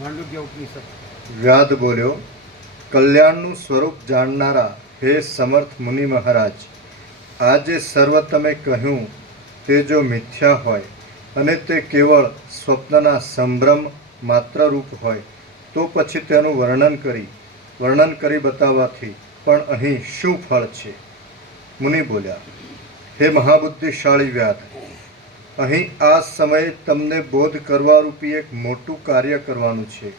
मांडुक्य उपनिषद. વ્યાદ બોલ્યો, કલ્યાણનું સ્વરૂપ જાણનારા હે સમર્થ મુનિ મહારાજ, આજે સર્વ તમે કહ્યું તે જો મિથ્યા હોય અને તે કેવળ સ્વપ્નના સંભ્રમ માત્રરૂપ હોય તો પછી તેનું વર્ણન કરી બતાવવાથી પણ અહીં શું ફળ છે? મુનિ બોલ્યા, હે મહાબુદ્ધિશાળી વ્યાદ, અહીં આ સમયે તમને બોધ કરવારૂપી એક મોટું કાર્ય કરવાનું છે.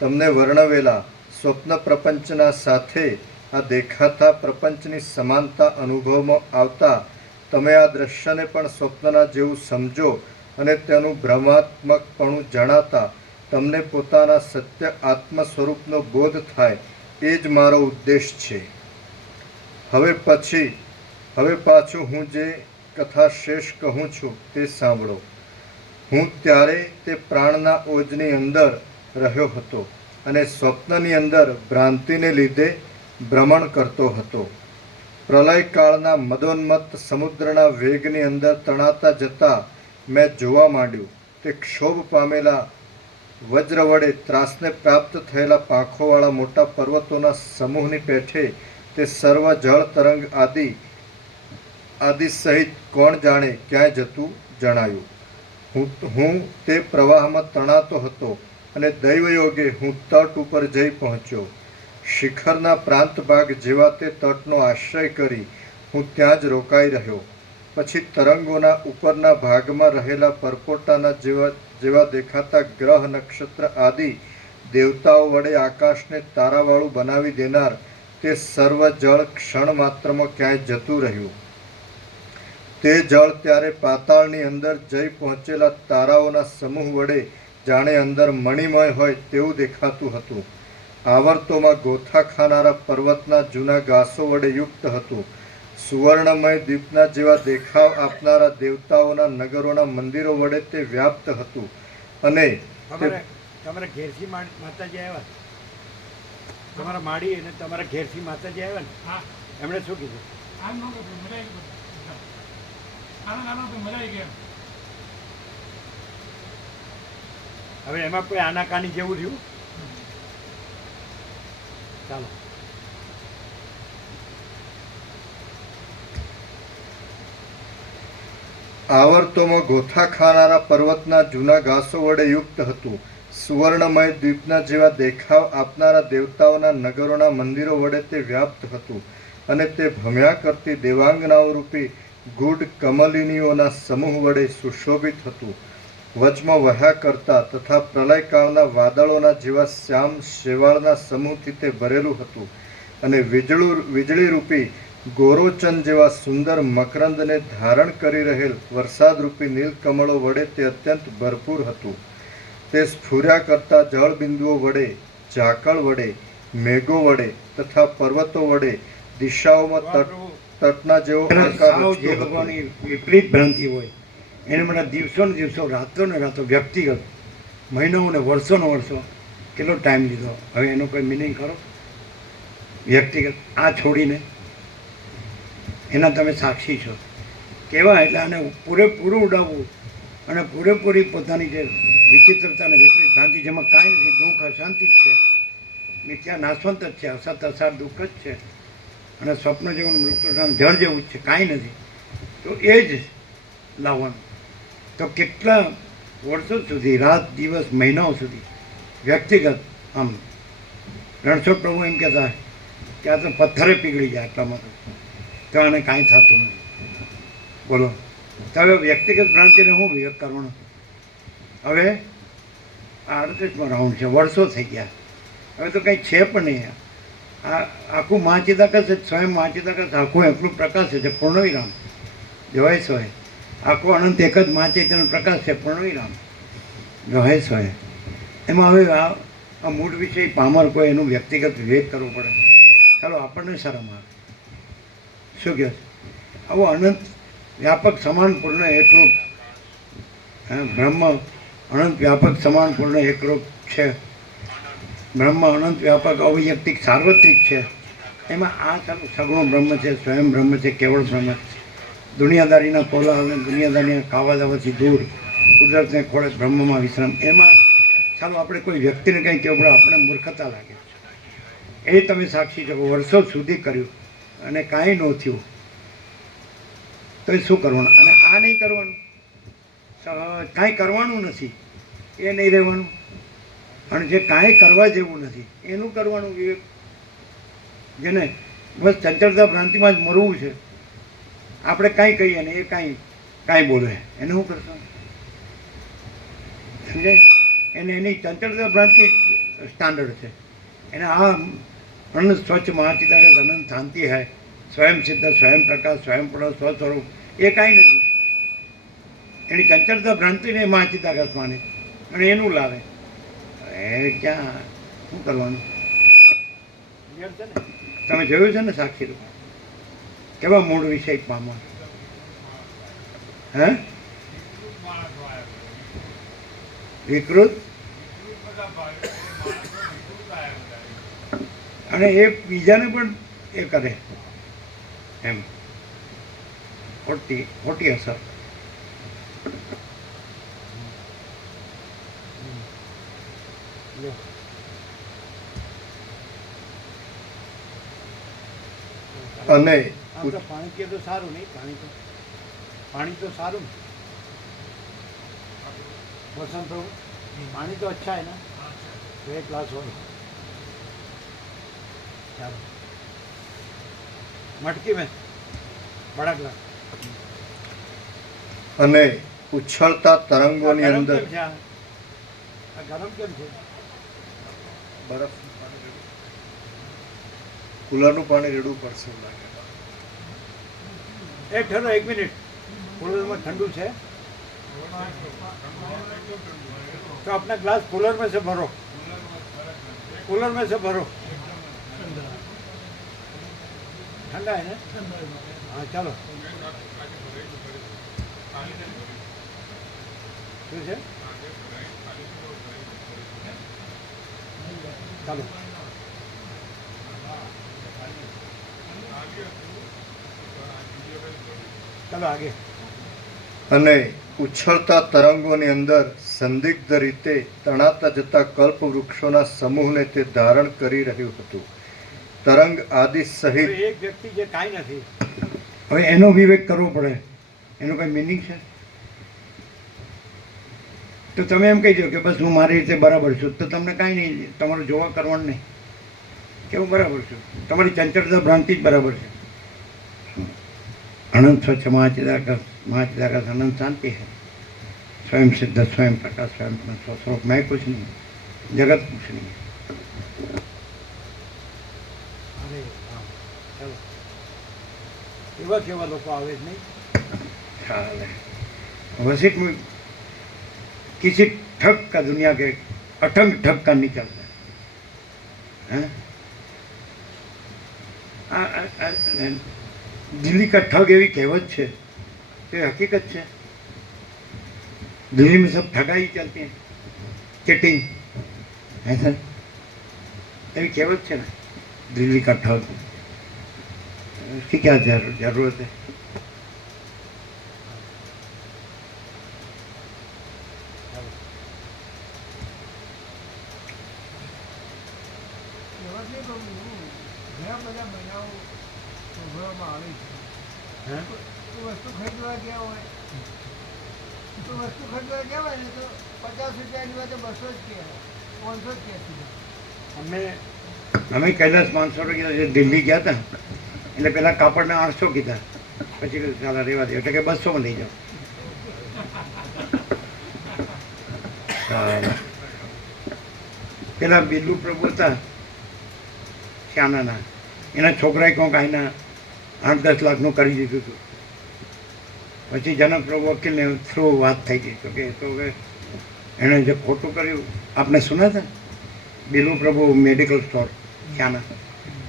તમને વર્ણવેલા સ્વપ્ન પ્રપંચના સાથે આ દેખાતા પ્રપંચની સમાનતા અનુભવમાં આવતા તમે આ દ્રશ્યને પણ સ્વપ્નના જેવું સમજો અને તેનું ભ્રમાત્મકપણું જણાતા તમને પોતાના સત્ય આત્મ સ્વરૂપનો બોધ થાય, એ જ મારો ઉદ્દેશ છે. હવે પાછું હું જે કથા શેષ કહું છું તે સાંભળો. હું ત્યારે તે પ્રાણના ઓજની અંદર રહ્યો હતો અને સ્વપ્નની અંદર ભ્રાંતિને લીધે ભ્રમણ કરતો હતો. પ્રલયકાળના મદોન્મત્ત સમુદ્રના વેગની અંદર તણાતા જતાં મેં જોવા માંડ્યું તે ક્ષોભ પામેલા વજ્ર વડે ત્રાસને પ્રાપ્ત થયેલા પાંખોવાળા મોટા પર્વતોના સમૂહની પેઠે તે સર્વ જળ તરંગ આદિ સહિત કોણ જાણે ક્યાંય જતું જણાયું. હું તે પ્રવાહમાં તણાતો હતો અને દૈવયોગે હું તટ ઉપર જઈ પહોંચ્યો. શિખરના પ્રાંત ભાગ જેવા તે તટનો આશ્રય કરી હું ત્યાં જ રોકાઈ રહ્યો. પછી તરંગોના ઉપરના ભાગમાં રહેલા પરપોટાના જેવા દેખાતા ગ્રહ નક્ષત્ર આદિ દેવતાઓ વડે આકાશને તારાવાળું બનાવી દેનાર તે સર્વ જળ ક્ષણ માત્રમાં ક્યાંય જતું રહ્યું. તે જળ ત્યારે પાતાળની અંદર જઈ પહોંચેલા તારાઓના સમૂહ વડે જાણે અંદર મણિમય હોય તેવું દેખાતું હતું. આવર્તોમાં ગોથા ખાનારા પર્વતના જૂના ઘાસો વડે યુક્ત હતું. સુવર્ણમય દીપના જેવા દેખાવ આપનારા દેવતાઓના નગરોના મંદિરો વડે તે વ્યાપ્ત હતું. અને તમારા ઘેરથી માતાજી આવ્યા, તમારા માડી અને તમારા ઘેરથી માતાજી આવ્યા ને, એમણે શું કીધું? હવે એમાં કોઈ આનાકાની જેવું થયું? ચાલો આવર્તોમાં ગોથા ખાનારા પર્વતના જૂના ઘાસો વડે યુક્ત હતું. સુવર્ણમય દ્વીપના જેવા દેખાવ આપનારા દેવતાઓના નગરોના મંદિરો વડે તે વ્યાપ્ત હતું અને તે ભમ્યા કરતી દેવાંગનાઓ રૂપી ગૂઢ કમલિનીઓના સમૂહ વડે સુશોભિત હતું. વચમાં વહ્યા કરતા તથા પ્રલયકાળના વાદળોના જેવા શ્યામ શેવાળના સમૂહથી તે ભરેલું હતું અને વીજળી રૂપી ગોરોચન જેવા સુંદર મકરંદને ધારણ કરી રહેલ વરસાદરૂપી નીલકમળો વડે તે અત્યંત ભરપૂર હતું. તે સ્ફુર્યા કરતા જળબિંદુઓ વડે, ઝાકળ વડે, મેઘો વડે તથા પર્વતો વડે દિશાઓમાં તટના જેવો આકાર સાવ જે રચતો હતો. ભગવાનની વિપરીત ભ્રાંતિ હોય એને માટે દિવસો ને દિવસો, રાતો ને રાતો, વ્યક્તિગત મહિનાઓ ને વર્ષો કેટલો ટાઈમ લીધો. હવે એનો કોઈ મિનિંગ ખરો? વ્યક્તિગત આ છોડીને એના તમે સાક્ષી છો. કેવા એટલે આને પૂરેપૂરું ઉડાવવું અને પૂરેપૂરી પોતાની જે વિચિત્રતા અને વિપરીત ભ્રાંતિ, જેમાં કાંઈ નથી, દુઃખ અશાંતિ જ છે, મિથ્યા નાશવંત જ છે, અસત અસાર દુઃખ જ છે અને સ્વપ્ન જેવું મૃત્યુધામ જળ જેવું જ છે, કાંઈ નથી. તો એ જ લાવવાનું. તો કેટલા વર્ષો સુધી, રાત દિવસ મહિનાઓ સુધી વ્યક્તિગત આમ રણછોડ પ્રભુ એમ કહેતા કે આ તો પથ્થરે પીગળી જાય આટલામાં તો આને કાંઈ થતું નથી. બોલો, તો હવે વ્યક્તિગત ભ્રાંતિને હું વિવેક કરવાનો? હવે આ 38મો રાઉન્ડ છે, વર્ષો થઈ ગયા, હવે તો કંઈ છે પણ નહીં. આ આખું મહાચિદાકસ જ, સ્વયં મહાચિદાકસ આખું એકલું પ્રકાશ છે, પૂર્ણવિરામ જોય સોય. આખું અનંત એક જ મહાચૈતન્ય પ્રકાશ છે, પૂર્ણવિરામ જોય સોય. એમાં હવે આ મૂળ વિષય પામર કોઈ એનું વ્યક્તિગત વિવેક કરવો પડે. ચાલો આપણને શરમ આવે. શું કહે છે? આવું અનંત વ્યાપક સમાન પૂર્ણ એકરૂપ બ્રહ્મ, અનંત વ્યાપક સમાન પૂર્ણ એકરૂપ છે. બ્રહ્મ અનંત વ્યાપક અવૈયક્તિક સાર્વત્રિક છે. એમાં આ સગુણ બ્રહ્મ છે, સ્વયં બ્રહ્મ છે, કેવળ બ્રહ્મ છે. દુનિયાદારીના કોલાહલ, દુનિયાદારીના કાવા દાવાથી દૂર, કુદરતને ખોળે બ્રહ્મમાં વિશ્રામ. એમાં ચાલો આપણે કોઈ વ્યક્તિને કંઈ કહેવું પડે, આપણે મૂર્ખતા લાગે. એ તમે સાક્ષી છો, વર્ષો સુધી કર્યું અને કાંઈ ન થયું, તો એ શું કરવાનું? અને આ નહીં કરવાનું, કાંઈ કરવાનું નથી એ નહીં રહેવાનું, અને જે કાંઈ કરવા જેવું નથી એનું કરવાનું વિવેક. જેને બસ ચંચળતા ભ્રાંતિમાં જ મરવું છે, આપણે કાંઈ કહીએ ને એ કાંઈ બોલે, એને શું કરશો? સમજાય? એને એની ચંચળતા ભ્રાંતિ સ્ટાન્ડર્ડ છે. એને આ અનંત સ્વચ્છ મહાચિદાકસ અનંત શાંતિ હૈ, સ્વયં સિદ્ધ, સ્વયં પ્રકાશ, સ્વયં પડો, સ્વસ્વરૂપ, એ કાંઈ નથી. એની ચંચળતા ભ્રાંતિને મહાચિદાકસ માને અને એનું લાવે. એ ક્યાં શું કરવાનું? તમે જોયું છે ને સાક્ષી રૂપ કેવા મૂળ વિષય પામો? હે વિકૃત, અને એ બીજાને પણ એ કરે એમ ખોટી અસર. અને આમ તો પાણી પીએ તો સારું નહીં, પાણી તો સારું ને वसंत प्रभु, पानी तो अच्छा है ना, तो एक ग्लास और चलो, मटकी में बड़ा ग्लास. અને ઉછળતા તરંગોની ગરમ અંદર કેમ છે આ? આ ગરમ કેમ છે? બરફ, કુલરનું પાણી રેડવું પડશે એવું લાગે. एक ठहरो, एक मिनट, कूलर में ठंडू है तो अपना ग्लास कूलर में से भरो, कूलर में से भरो. ठंडा है ना? हाँ चलो, ठीक है, चलो चलो आगे. અને ઉછળતા તરંગોની અંદર સંદિગ્ધ રીતે તણાતા જતા કલ્પ વૃક્ષોના સમૂહને તે ધારણ કરી રહ્યું હતું. તરંગ આદિ સહિત એક વ્યક્તિ જે કાંઈ નથી, હવે એનો વિવેક કરવો પડે. એનો કંઈ મિનિંગ છે? તો તમે એમ કહી દો કે બસ હું મારી રીતે બરાબર છું, તો તમને કાંઈ નહીં, તમારું જોવા કરવાનું નહીં કે હું બરાબર છું. તમારી ચંચળતા ભ્રાંતિ જ બરાબર છે. અનંત સ્વચ્છ મહાચિદાકાશ, મહાચિદાકાશ अनंत शांति है, स्वयं सिद्ध, स्वयं प्रकाश, स्वयं स्वस्वरूप. मैं कुछ नहीं, जगत कुछ नहीं. अरे हाँ, चलो एवा केवा लोग आवे ज नहीं. ख्याल है वसिष्ठ में किसी ठग का, दुनिया के अठंग ठग का नहीं चलता है. दिल्ली का ठग एवी कहावत है, तो ये हकीकत है. दिल्ली में सब ठगाई चलती है, चिटिंग है सर, एवी कहावत है ना, दिल्ली का ठग. उसकी क्या जरूरत है. વ્યવસ્થિત ઘણા બધા મહિલાઓ શોધવામાં આવે છે. हैं? કોઈ વસ્તુ ખરીદવા ગયા હોય, તો વસ્તુ ખરીદવા ગયા હોય ને તો 50 રૂપિયાની વાત 200 જ કહેવાય, 500 જ કહે સીધા. हमें અમે કૈલાસ 500 રૂપિયા દિલ્હી ગયા હતા, એટલે પેલા કાપડના 800 કીધા, પછી કીધું ચાલો રેવા દે, એટલે કે 200 લઈ જાઓ. સારું. પેલા બિલ્લુ પ્રભુ હતા શ્યાનાના, એના છોકરાએ કોઈક આઈના 8-10 લાખનું કરી દીધું હતું. પછી જનક પ્રભુ વકીલને થ્રુ વાત થઈ ગઈ તો કે એણે જે ખોટું કર્યું, आपने सुना था बिल्लू प्रभु मेडिकल स्टोर क्या ना,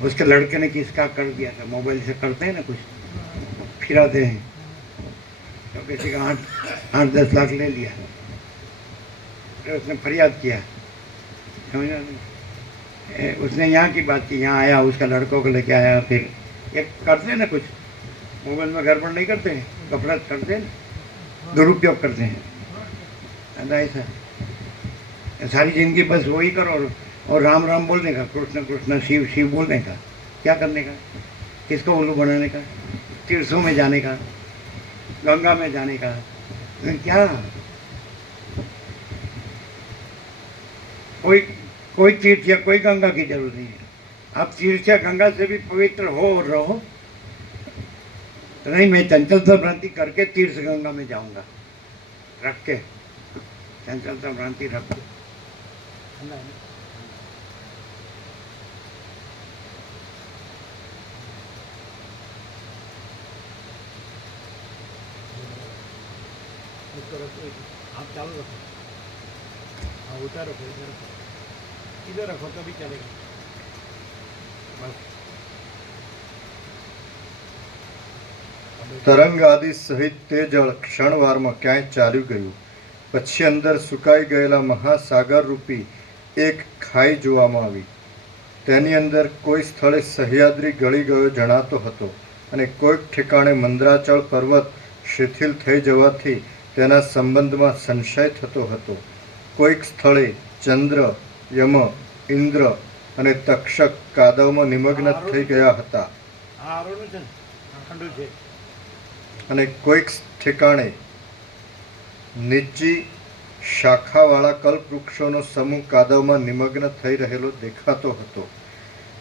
उसके लड़के ने किसका कर दिया था, मोबाइल से करते हैं ना कुछ, फिराते हैं, तो किसी का 8-10 लाख ले लिया, फिर उसने फरियाद किया, समझा नहीं? उसने यहाँ की बात की, यहाँ आया, उसका लड़कों को लेके आया, फिर ये करते हैं ना कुछ, मोबाइल में गड़बड़ नहीं करते हैं, गफलत करते हैं, दुरुपयोग करते हैं, ऐसा. सारी जिंदगी बस वही करो और राम राम बोलने का, कृष्ण कृष्ण शिव शिव बोलने का, क्या करने का, किसको उल्लू बनाने का, तीर्थों में जाने का, गंगा में जाने का, क्या. कोई तीर्थ या कोई गंगा की जरूरत नहीं है. आप तीर्थ या गंगा से भी पवित्र हो और रहो. तो नहीं, मैं चंचलता भ्रांति करके तीर्थ गंगा में जाऊंगा, रख के चंचलता भ्रांति रख के. आप चालू रखो, हाँ उधर रखो, इधर रखो, इधर रखो तो भी चलेगा. बस તરંગ આદિ સહિત તે જળ ક્ષણવારમાં ક્યાંય ચાલ્યું ગયું. પછી અંદર સુકાઈ ગયેલા મહાસાગર રૂપી એક ખાઈ જોવામાં આવી. તેની અંદર કોઈ સ્થળે સહ્યાદ્રી ગળી ગયો જણાતો હતો અને કોઈક ઠેકાણે મંદરાચળ પર્વત શિથિલ થઈ જવાથી તેના સંબંધમાં સંશય થતો હતો. કોઈક સ્થળે ચંદ્ર, યમ, ઇન્દ્ર અને તક્ષક કાદવમાં નિમગ્ન થઈ ગયા હતા આ આરોનું છે ને, ઠંડુ છે. અને કોઈક ઠેકાણે નીચી શાખાવાળા કલ્પવૃક્ષોનો સમૂહ કાદવમાં નિમગ્ન થઈ રહેલો દેખાતો હતો.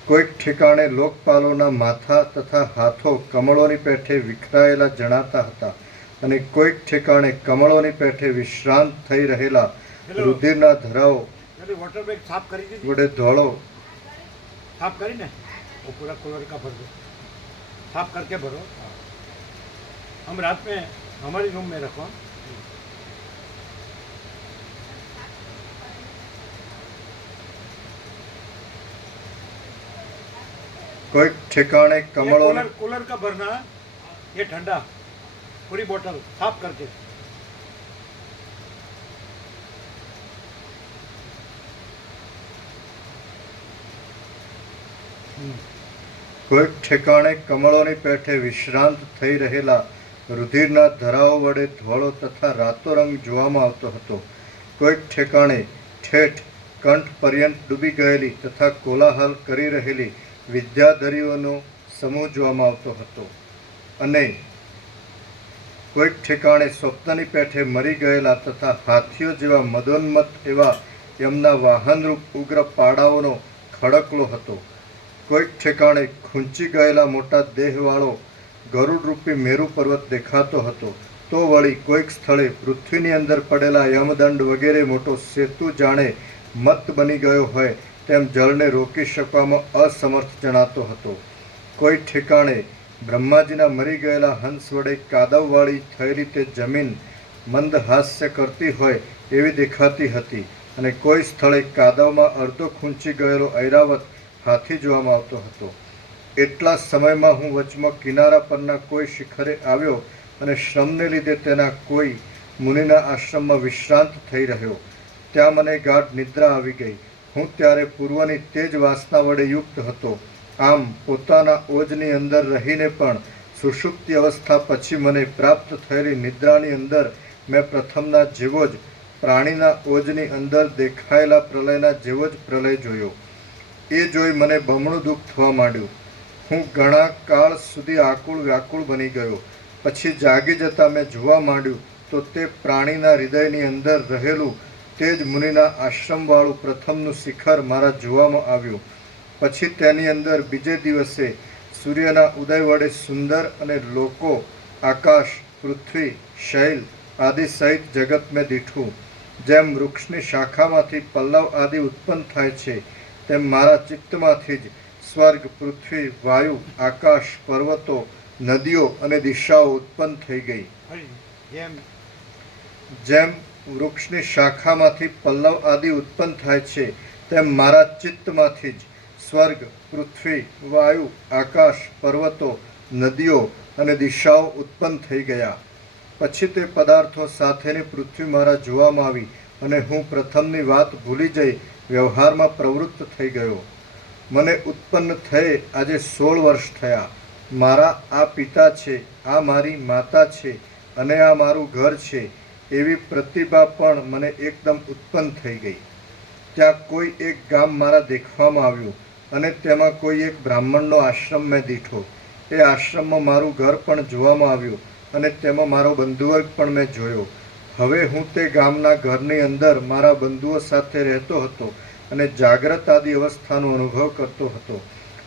કોઈક ઠેકાણે લોકપાલોના માથા તથા હાથો કમળોની પેઠે વિખરાયેલા જણાતા હતા અને કોઈક ઠેકાણે કમળોની પેઠે વિશ્રાંત થઈ રહેલા રુધિરના ધરાઓ એટલે वॉटर बैग साफ કરી દીધી, વડે ધોળો साफ કરીને वो पूरा कलर का भर दो, साफ करके भरो. हम रात में हमारी रूम में रखो. કોઈક ઠેકાણે ये કમળોની कूलर कूलर का भरना, ये ठंडा पूरी बोतल साफ करके. કોઈક ઠેકાણે કમળોની પેઠે વિશ્રાંત થઈ રહેલા રુધિરના ધરાઓ વડે ધોળો તથા રાતો રંગ જોવામાં આવતો હતો. કોઈક ઠેકાણે ઠેઠ કંઠ પર્યંત ડૂબી ગયેલી તથા કોલાહલ કરી રહેલી વિદ્યાધરીઓનો સમૂહ જોવામાં આવતો હતો અને કોઈક ઠેકાણે સ્વપ્નની પેઠે મરી ગયેલા તથા હાથીઓ જેવા મદોન્મત્ત એવા એમના વાહનરૂપ ઉગ્ર પાડાઓનો ખડકલો હતો. કોઈક ઠેકાણે ખૂંચી ગયેલા મોટા દેહવાળો ગરુડરૂપી મેરુ પર્વત દેખાતો હતો. તો વળી કોઈક સ્થળે પૃથ્વીની અંદર પડેલા યમદંડ વગેરે મોટો સેતુ જાણે મત્ત બની ગયો હોય તેમ જળને રોકી શકવામાં અસમર્થ જણાતો હતો. કોઈ ઠેકાણે બ્રહ્માજીના મરી ગયેલા હંસ વડે કાદવવાળી થયેલી તે જમીન મંદ હાસ્ય કરતી હોય એવી દેખાતી હતી અને કોઈ સ્થળે કાદવમાં અડધો ખૂંચી ગયેલો ઐરાવત હાથી જોવામાં આવતો હતો. એટલા સમયમાં હું વચમાં કિનારા પરના કોઈ શિખરે આવ્યો અને શ્રમને લીધે તેના કોઈ મુનિના આશ્રમમાં વિશ્રાંત થઈ રહ્યો. ત્યાં મને ગાઢ નિદ્રા આવી ગઈ. હું ત્યારે પૂર્વની તેજ વાસના વડે યુક્ત હતો. આમ પોતાના ઓજની અંદર રહીને પણ સુષુપ્તિ અવસ્થા પછી મને પ્રાપ્ત થયેલી નિદ્રાની અંદર મેં પ્રથમના જેવો જ પ્રાણીના ઓજની અંદર દેખાયેલા પ્રલયના જેવો જ પ્રલય જોયો. એ જોઈ મને બમણું દુઃખ થવા માંડ્યું. હું ઘણા કાળ સુધી આકુળ વ્યાકુળ બની ગયો. પછી જાગી જતાં મેં જોવા માંડ્યું તો તે પ્રાણીના હૃદયની અંદર રહેલું તે જ મુનિના આશ્રમવાળું પ્રથમનું શિખર મારા જોવામાં આવ્યું. પછી તેની અંદર બીજે દિવસે સૂર્યના ઉદય વડે સુંદર અને લોકો, આકાશ, પૃથ્વી, શૈલ આદિ સહિત જગત મેં દીઠું. જેમ વૃક્ષની શાખામાંથી પલ્લવ આદિ ઉત્પન્ન થાય છે તેમ મારા ચિત્તમાંથી જ સ્વર્ગ, પૃથ્વી, વાયુ, આકાશ, પર્વતો, નદીઓ અને દિશાઓ ઉત્પન્ન થઈ ગઈ. જેમ વૃક્ષની શાખામાંથી પલ્લવ આદિ ઉત્પન્ન થાય છે તેમ મારા ચિત્તમાંથી જ સ્વર્ગ, પૃથ્વી, વાયુ, આકાશ, પર્વતો, નદીઓ અને દિશાઓ ઉત્પન્ન થઈ ગયા. પછી તે પદાર્થો સાથેની પૃથ્વી મારા જોવામાં આવી અને હું પ્રથમની વાત ભૂલી જઈ વ્યવહારમાં પ્રવૃત્ત થઈ ગયો. મને ઉત્પન્ન થયે આજે 16 વર્ષ થયા. મારા આ પિતા છે, આ મારી માતા છે અને આ મારું ઘર છે એવી પ્રતિભા પણ મને એકદમ ઉત્પન્ન થઈ ગઈ. ત્યાં કોઈ એક ગામ મારા દેખવામાં આવ્યું અને તેમાં કોઈ એક બ્રાહ્મણનો આશ્રમ મેં દીઠો. એ આશ્રમમાં મારું ઘર પણ જોવામાં આવ્યું અને તેમાં મારો બંધુવર્ગ પણ મેં જોયો. હવે હું તે ગામના ઘરની અંદર મારા બંધુઓ સાથે રહેતો હતો અને જાગ્રત આદિ અવસ્થાનો અનુભવ કરતો હતો.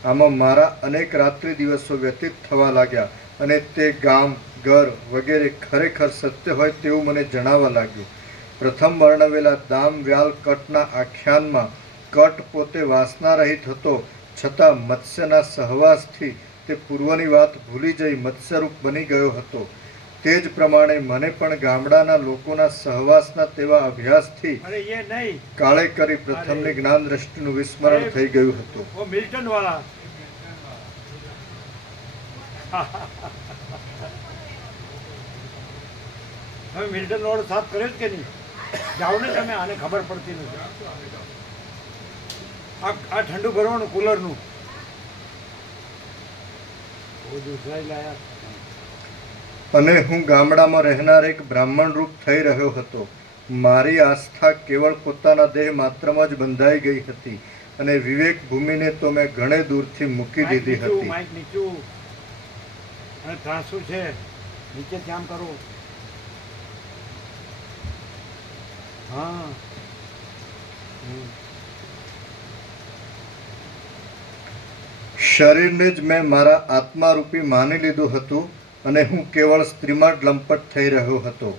આમાં મારા અનેક રાત્રિ દિવસો વ્યતીત થવા લાગ્યા અને તે ગામ, ઘર વગેરે ખરેખર સત્ય હોય તેવું મને જણાવવા લાગ્યું. પ્રથમ વર્ણવેલા દામ, વ્યાલ, કટના આખ્યાનમાં કટ પોતે વાસના રહિત હતો છતાં મત્સ્યના સહવાસથી તે પૂર્વની વાત ભૂલી જઈ મત્સ્યરૂપ બની ગયો હતો. તે જ પ્રમાણે મને પણ ગામડાના લોકોના સહવાસના તેવા અભ્યાસથી કાળે કરી પ્રથમની જ્ઞાન દ્રષ્ટિનું વિસ્મરણ થઈ ગયું હતું. મિલ્ટન વાળા હવે મિલ્ટન વાળો સાફ કર્યો જ કે નહીં? જાઓ ને તમે, આને ખબર પડતી નથી. આ ઠંડુ ભરવાનું કુલરનું અને હું ગામડામાં રહેનાર એક બ્રાહ્મણ રૂપ થઈ રહ્યો હતો. મારી આસ્થા કેવળ પોતાના દેહ માત્રમાં જ બંધાઈ ગઈ હતી અને વિવેક ભૂમિને તો મેં ઘણે દૂરથી મૂકી દીધી હતી. માઇક નીચું અને ત્રાસું છે, નીચે ધ્યાન કરો. હા, શરીરને જ મેં મારા આત્મારૂપી માની લીધું હતું અને હું કેવળ સ્ત્રીમાં જ લંપટ થઈ રહ્યો હતો.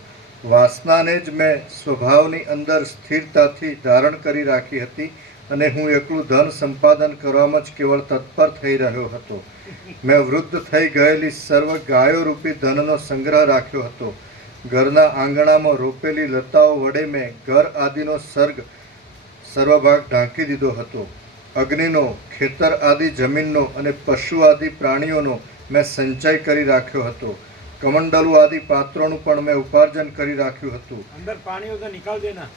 વાસનાને જ મેં સ્વભાવની અંદર સ્થિરતાથી ધારણ કરી રાખી હતી અને હું એકલું ધન સંપાદન કરવામાં જ કેવળ તત્પર થઈ રહ્યો હતો. મેં વૃદ્ધ થઈ ગયેલી સર્વ ગાયો રૂપી ધનનો સંગ્રહ રાખ્યો હતો. ઘરના આંગણામાં રોપેલી લતાઓ વડે મેં ઘર આદિનો સર્વભાગ ઢાંકી દીધો હતો. અગ્નિનો, ખેતર આદિ જમીનનો અને પશુ આદિ પ્રાણીઓનો મેં સંચય કરી રાખ્યો હતો. કમંડલુ આદિ પાત્રોનું પણ મેં ઉપાર્જન કરી રાખ્યું હતું. અંદર પાણી તો નિકાલ દેના.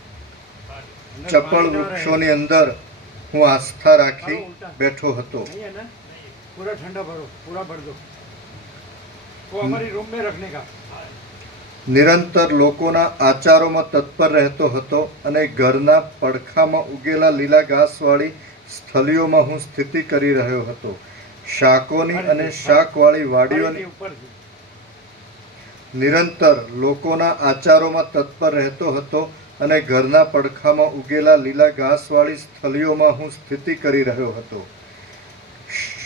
ચપળ વૃક્ષોની અંદર હું આસ્થા રાખી બેઠો હતો. પૂરા ઠંડા ભરો, પૂરા ભર દો. वो हमारी रूम में रखने का. નિરંતર લોકોના આચારોમાં તત્પર રહેતો હતો અને ઘરના પડખામાં ઉગેલા લીલા ઘાસવાળી સ્થળીઓમાં હું સ્થિતિ કરી રહ્યો હતો. શાકોની અને શાકવાળી વાડીઓની નિરંતર લોકોના આચારોમાં તત્પર રહેતો હતો અને ઘરના પડખામાં ઉગેલા લીલા ઘાસવાળી સ્થળીઓમાં હું સ્થિતિ કરી રહ્યો હતો.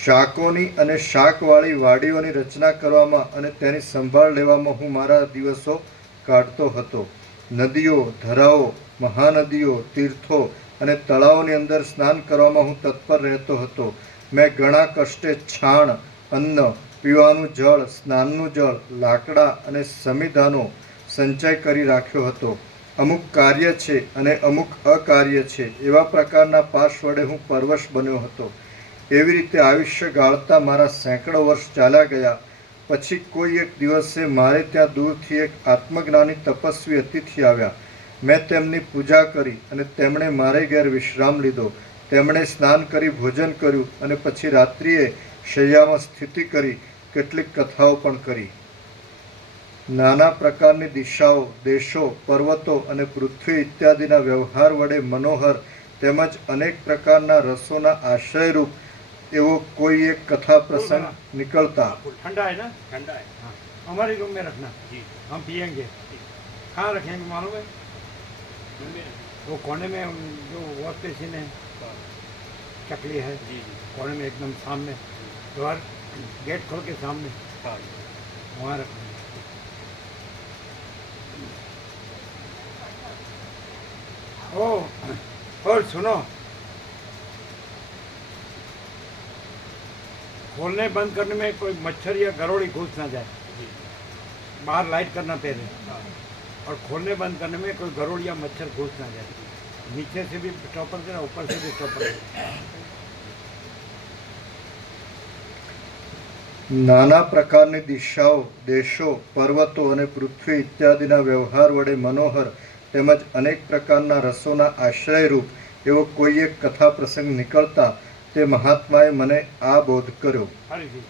શાકોની અને શાકવાળી વાડીઓની રચના કરવામાં અને તેની સંભાળ લેવામાં હું મારા દિવસો કાઢતો હતો. નદીઓ, ધરાઓ, મહાનદીઓ, તીર્થો અને તળાવોની અંદર સ્નાન કરવામાં હું તત્પર રહેતો હતો. મેં ઘણા કષ્ટે છાણ, અન્ન, પીવાનું જળ, સ્નાનનું જળ, લાકડા અને સમિધાનો સંચય કરી રાખ્યો હતો. અમુક કાર્ય છે અને અમુક અકાર્ય છે એવા પ્રકારના પાશ વડે હું પરવશ બન્યો હતો. એવી રીતે આયુષ્ય ગાળતા મારા સેંકડો વર્ષ ચાલ્યા ગયા. પછી કોઈ એક દિવસે મારે ત્યાં દૂરથી એક આત્મજ્ઞાની તપસ્વી અતિથિ આવ્યા. મેં તેમની પૂજા કરી અને તેમણે મારે ઘેર વિશ્રામ લીધો. તેમણે સ્નાન કરી ભોજન કર્યું અને પછી રાત્રિએ શૈયામાં સ્થિતિ કરી કેટલીક કથાઓ પણ કરી. નાના પ્રકારની દિશાઓ, દેશો, પર્વતો અને પૃથ્વી ઇત્યાદિના વ્યવહાર વડે મનોહર તેમજ અનેક પ્રકારના રસોના આશ્રયરૂપ એવો કોઈ એક કથા પ્રસંગ निकलता. ठंडा है ना? ठंडा है. हाँ, हमारे रूम में रखना, जी. हम पियेंगे. कहाँ रखेंगे मालूम है? ठंडे. वो कोने में जो वॉश बेसिन है, चकली है, जी जी. कोने में एकदम सामने, द्वार गेट खोल के सामने, हाँ. वहाँ रखेंगे. ओ, और सुनो, खोलने बंद करने में कोई मच्छर या गरोड़ी घुस ना जाए. जी. बाहर लाइट करना पहले, हाँ. और खोलने बंद करने में कोई गरोड़ी या मच्छर घुस ना जाए. नीचे से भी स्टॉपर देना, ऊपर से भी स्टॉपर देना. નાના પ્રકારની દિશાઓ, દેશો, પર્વતો અને પૃથ્વી ઇત્યાદિના વ્યવહાર વડે મનોહર તેમજ અનેક પ્રકારના રસોના આશ્રયરૂપ એવો કોઈ એક કથા પ્રસંગ નીકળતા તે મહાત્માએ મને આ બોધ કર્યો. ફરીથી.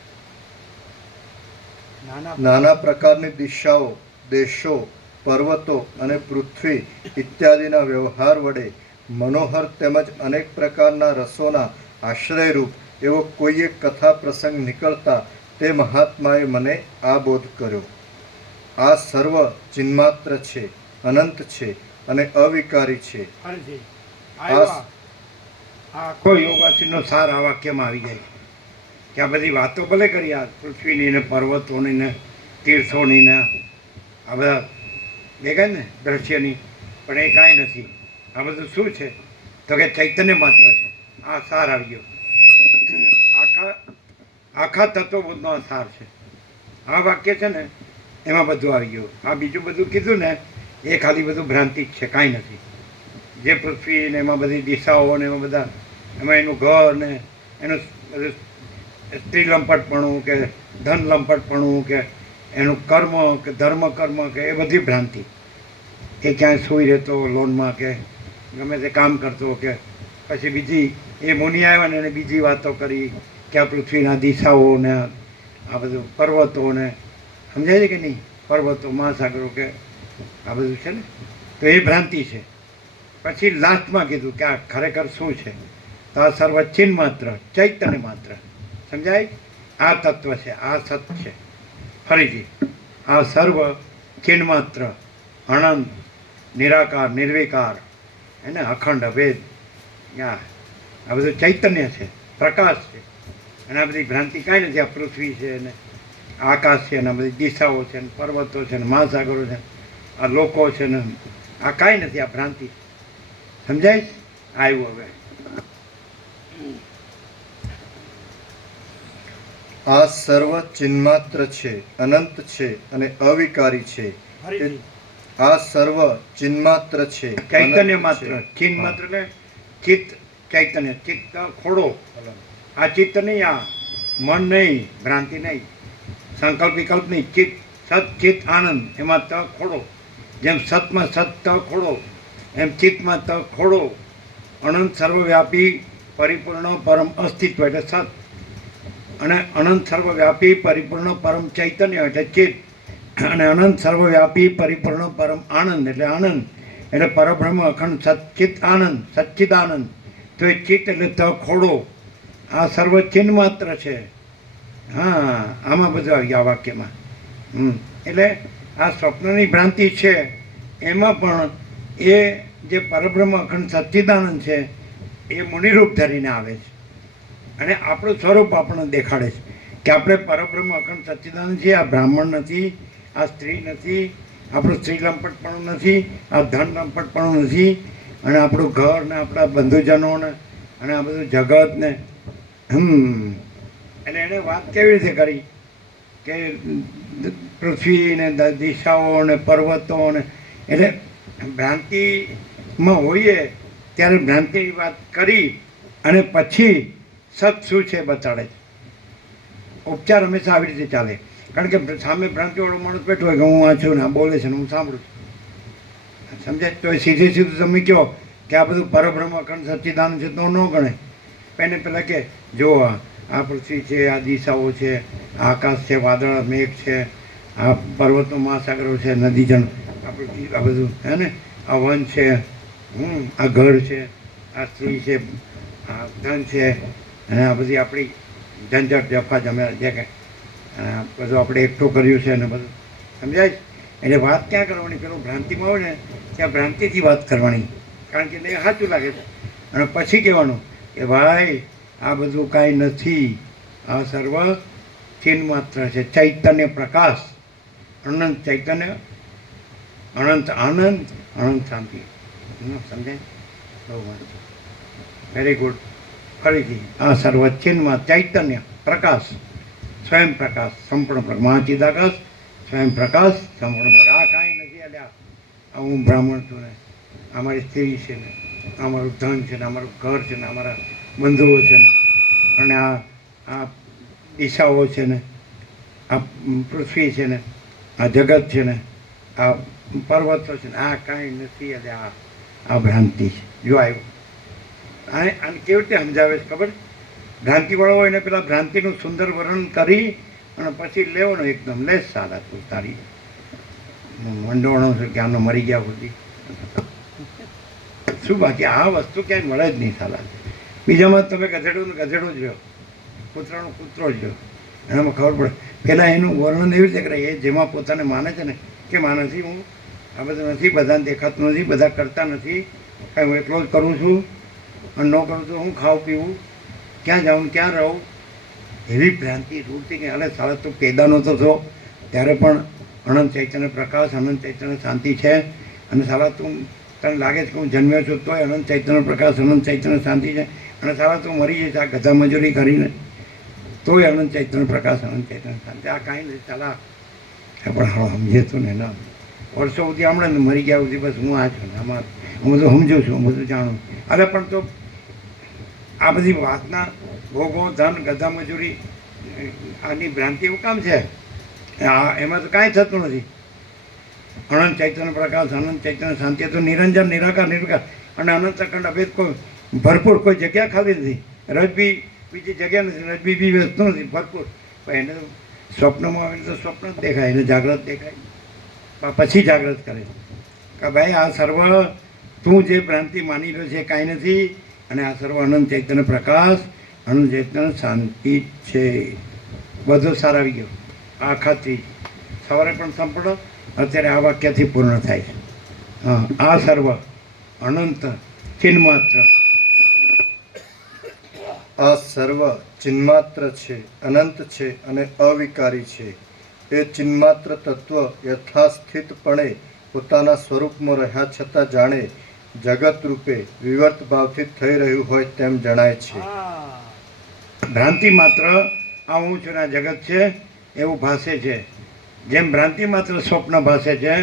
નાના પ્રકારની દિશાઓ, દેશો, પર્વતો અને પૃથ્વી ઇત્યાદિના વ્યવહાર વડે મનોહર તેમજ અનેક પ્રકારના રસોના આશ્રયરૂપ એવો કોઈ એક કથા પ્રસંગ નીકળતા તે મહાત્માએ મને આ બોધ કર્યો. આ સર્વ ચિન્માત્ર છે, અનંત છે અને અવિકારી છે. ફરીથી. આ આવ્યા. આ કોઈ યોગાસીનો સાર આ વાક્યમાં આવી જાય કે આ બધી વાતો ભલે કરી, આ પૃથ્વીની ને પર્વતોની ને તીર્થોની ને આ બધા દેખાય ને દ્રશ્યની, પણ એ કાંઈ નથી. આ બધું શું છે તો કે ચૈતન્ય માત્ર છે. આ સાર આવી ગયો. આખા તત્વબોધનો આ સાર છે. આ વાક્ય છે ને એમાં બધું આવી ગયું. આ બીજું બધું કીધું ને એ ખાલી બધું ભ્રાંતિ જ છે, કાંઈ નથી. જે પૃથ્વી ને એમાં બધી દિશાઓ ને એમાં બધા, એમાં એનું ઘર ને એનું બધું સ્ત્રી લંપટપણું કે ધન લંપટપણું કે એનું કર્મ કે ધર્મ કર્મ કે એ બધી ભ્રાંતિ. એ ક્યાંય સૂઈ રહેતો લોનમાં કે ગમે તે કામ કરતો કે પછી બીજી એ મુનિ આવ્યા ને એને બીજી વાતો કરી કે આ પૃથ્વીના દિશાઓ ને આ બધું પર્વતો ને, સમજાય છે કે નહીં? પર્વતો, મહાસાગરો કે આ બધું છે ને, તો એ ભ્રાંતિ છે. પછી લાસ્ટમાં કીધું કે આ ખરેખર શું છે તો આ સર્વ ચિન્હ માત્ર, ચૈતન્ય માત્ર. સમજાય? આ તત્વ છે, આ સત છે. ફરીથી, આ સર્વ ચિન્હ માત્ર, અનંત, નિરાકાર, નિર્વિકાર, એને અખંડ, અભેદ, આ બધું ચૈતન્ય છે, પ્રકાશ છે. અને આ બધી ભ્રાંતિ કાંઈ નથી. આ પૃથ્વી છે ને આકાશ છે ને આ બધી દિશાઓ છે ને પર્વતો છે ને મહાસાગરો છે, આ લોકો છે ને આ કાંઈ નથી. આ ભ્રાંતિ. સમજાય? આવ્યું હવે. આ સર્વ ચિન્માત્ર છે, અનંત છે અને અવિકારી છે. ફરીથી. આ સર્વ ચિન્માત્ર છે, ચૈતન્ય અનંત માત્ર. છે. ચિન્હ માત્ર ને ચિત્ત, ચૈતન્ય. ચિત્ત ખોડો. આ ચિત્ત નહીં, આ મન નહીં, ભ્રાંતિ નહીં, સંકલ્પ વિકલ્પ નહીં. ચિત્ત, સત, ચિત્ત, આનંદ. એમાં ત ખોડો. જેમ સતમાં સત ત ખોડો, એમ ચિત્તમાં ત ખોડો. અનંત સર્વવ્યાપી પરિપૂર્ણ પરમ અસ્તિત્વ એટલે સત, અને અનંત સર્વવ્યાપી પરિપૂર્ણ પરમ ચૈતન્ય એટલે ચિત્ત, અને અનંત સર્વવ્યાપી પરિપૂર્ણ પરમ આનંદ એટલે આનંદ, એટલે પરબ્રહ્મ અખંડ સચ્ચિત આનંદ, સચ્ચિદાનંદ. તો એ ચિત્ત એટલે ત ખોડો. આ સર્વ ચિન્હ માત્ર છે. હા, આમાં બધું આવી ગયા વાક્યમાં. એટલે આ સ્વપ્નની ભ્રાંતિ છે એમાં પણ એ જે પરબ્રહ્મ અખંડ સચ્ચિદાનંદ છે એ મુનિરૂપ ધરીને આવે છે અને આપણું સ્વરૂપ આપણને દેખાડે છે કે આપણે પરબ્રહ્મ અખંડ સચ્ચિદાનંદ છીએ. આ બ્રાહ્મણ નથી, આ સ્ત્રી નથી, આપણું સ્ત્રી લંપટપણું નથી, આ ધન લંપટપણું નથી, અને આપણું ઘર ને આપણા બંધુજનો ને અને આ બધું જગત ને એટલે એણે વાત કેવી રીતે કરી કે પૃથ્વી ને દિશાઓ ને પર્વતો ને એટલે ભ્રાંતિમાં હોઈએ ત્યારે ભ્રાંતિની વાત કરી અને પછી સત શું છે બતાડે છે. ઉપચાર હંમેશા આવી રીતે ચાલે, કારણ કે સામે ભ્રાંતિવાળો માણસ બેઠો હોય કે હું આ છું ને આ બોલે છે ને હું સાંભળું છું, સમજાય? તો એ સીધું તમે કહો કે આ બધું પરબ્રહ્મ અખંડ સચ્ચિદાનંદ છે તો ન ગણે. એને પહેલાં કે જો આ પૃથ્વી છે, આ દિશાઓ છે, આ આકાશ છે, વાદળ મેઘ છે, આ પર્વતો મહાસાગરો છે, નદીજન, આ પૃથ્વી, આ બધું હે ને, આ વન છે, આ ઘર છે, આ સ્ત્રી છે, આ ધન છે, અને આ બધી આપણી ઝંઝટ જફા જમ્યા જે કંઈ બધું આપણે એકઠું કર્યું છે અને બધું સમજાય. એટલે વાત ક્યાં કરવાની? પેલું ભ્રાંતિમાં હોય ને ત્યાં ભ્રાંતિથી વાત કરવાની, કારણ કે એને સાચું લાગે છે. અને પછી કહેવાનું કે ભાઈ આ બધું કાંઈ નથી, આ સર્વ ચિન્હ માત્ર છે, ચૈતન્ય પ્રકાશ, અનંત ચૈતન્ય, અનંત આનંદ, અનંત શાંતિ. સમજાય? બહુ મસ્ત, વેરી ગુડ. ફરીથી આ સર્વ ચિન્હમાં ચૈતન્ય પ્રકાશ, સ્વયં પ્રકાશ, સંપૂર્ણ પ્રકાશ, મહાચિદાકાશ, સ્વયં પ્રકાશ, સંપૂર્ણ પ્રકાશ. આ કાંઈ નથી. એટલે આ હું બ્રાહ્મણ છું ને, અમારી સ્ત્રી છે ને, અમારું ધન છે ને, અમારું ઘર છે ને, અમારા બંધુઓ છે ને, અને આ દિશાઓ છે ને, આ પૃથ્વી છે ને, આ જગત છે ને, આ પર્વતો છે ને, આ કાંઈ નથી. એટલે આ ભ્રાંતિ છે. જો આવ્યું આને કેવી રીતે સમજાવે છે ખબર? ભ્રાંતિવાળો હોય ને પેલા ભ્રાંતિનું સુંદર વર્ણન કરી અને પછી લેવાનું એકદમ લે સારા તું તારી મંડોળો છે ક્યાંનો મરી ગયા સુધી શું બાકી આ વસ્તુ ક્યાંય મળે જ નહીં સાલા. બીજામાં તમે ગધેડું ને ગધેડું જ રહ્યો, કૂતરાનો કૂતરો જ રહ્યો, એનામાં ખબર પડે. પહેલાં એનું વર્ણન એવી રીતે કરે એ જેમાં પોતાને માને છે ને કે માનસી હું આ બધું નથી, બધાને દેખાતું નથી, બધા કરતા નથી, કાંઈ હું એટલો જ કરું છું અને ન કરું તો હું ખાવું પીવું, ક્યાં જાઉં ક્યાં રહું, એવી ભ્રાંતિ રૂપથી કે અરે સારા તું પેદા નહોતો થયો ત્યારે પણ અનંત ચૈતન્ય પ્રકાશ, અનંત ચૈતન્ય શાંતિ છે, અને સારા તું તને લાગે છે કે હું જન્મ્યો છું તોય અનંત ચૈતન્ય પ્રકાશ, અનંત ચૈતન્ય શાંતિ છે, અને સારા તું મરી જઈશ આ ગધા મજૂરી કરીને તોય અનંત ચૈતન્ય પ્રકાશ, અનંત ચૈતન્ય શાંતિ. આ કાંઈ નથી ચાલા પણ હા સમજે તું ને ના વર્ષો સુધી હમણાં મરી ગયા સુધી બસ હું આ છું ને આમાં હું બધું સમજું છું, હું બધું જાણું. અરે પણ તો આ બધી વાતના ભોગો, ધન, ગધા મજૂરી, આની ભ્રાંતિ એવું કામ છે? એમાં તો કાંઈ થતું નથી. અનંત ચૈતન્ય પ્રકાશ, અનંત ચૈતન્ય શાંતિ તો નિરંજન, નિરાકાર, નિર્વિકાર અને અનંત અખંડ અભેદ કોઈ ભરપૂર, કોઈ જગ્યા ખાલી નથી. રજબી બીજી જગ્યા નથી, રજબી બી વસ્તુ નથી, ભરપૂર. પણ એને તો સ્વપ્નમાં આવીને તો સ્વપ્ન જ દેખાય, એને જાગ્રત દેખાય, પછી જાગ્રત કરે કે ભાઈ આ સર્વ તું જે ભ્રાંતિ માની રહ્યો છે કાંઈ નથી, અને આ સર્વ અનંત ચૈતન્ય પ્રકાશ, અનંત ચૈતન્ય શાંતિ છે. બધો સાર આવી ગયો આખાથી. સવારે પણ સંપૂર્ણ, અત્યારે આ વાક્યથી પૂર્ણ થાય છે. હા, આ સર્વ અનંત ચિન્માત્ર, આ સર્વ ચિન્માત્ર છે, અનંત છે અને અવિકારી છે. એ ચિન્માત્ર તત્વ યથાસ્થિતપણે પોતાના સ્વરૂપમાં રહ્યા છતાં જાણે જગત રૂપે વિવર્ત ભાવથી થઈ રહ્યું હોય તેમ જણાય છે. ભ્રાંતિ માત્ર આ હું છું ને આ જગત છે એવું ભાસે છે. જેમ ભ્રાંતિ માત્ર સ્વપ્ન ભાસે છે,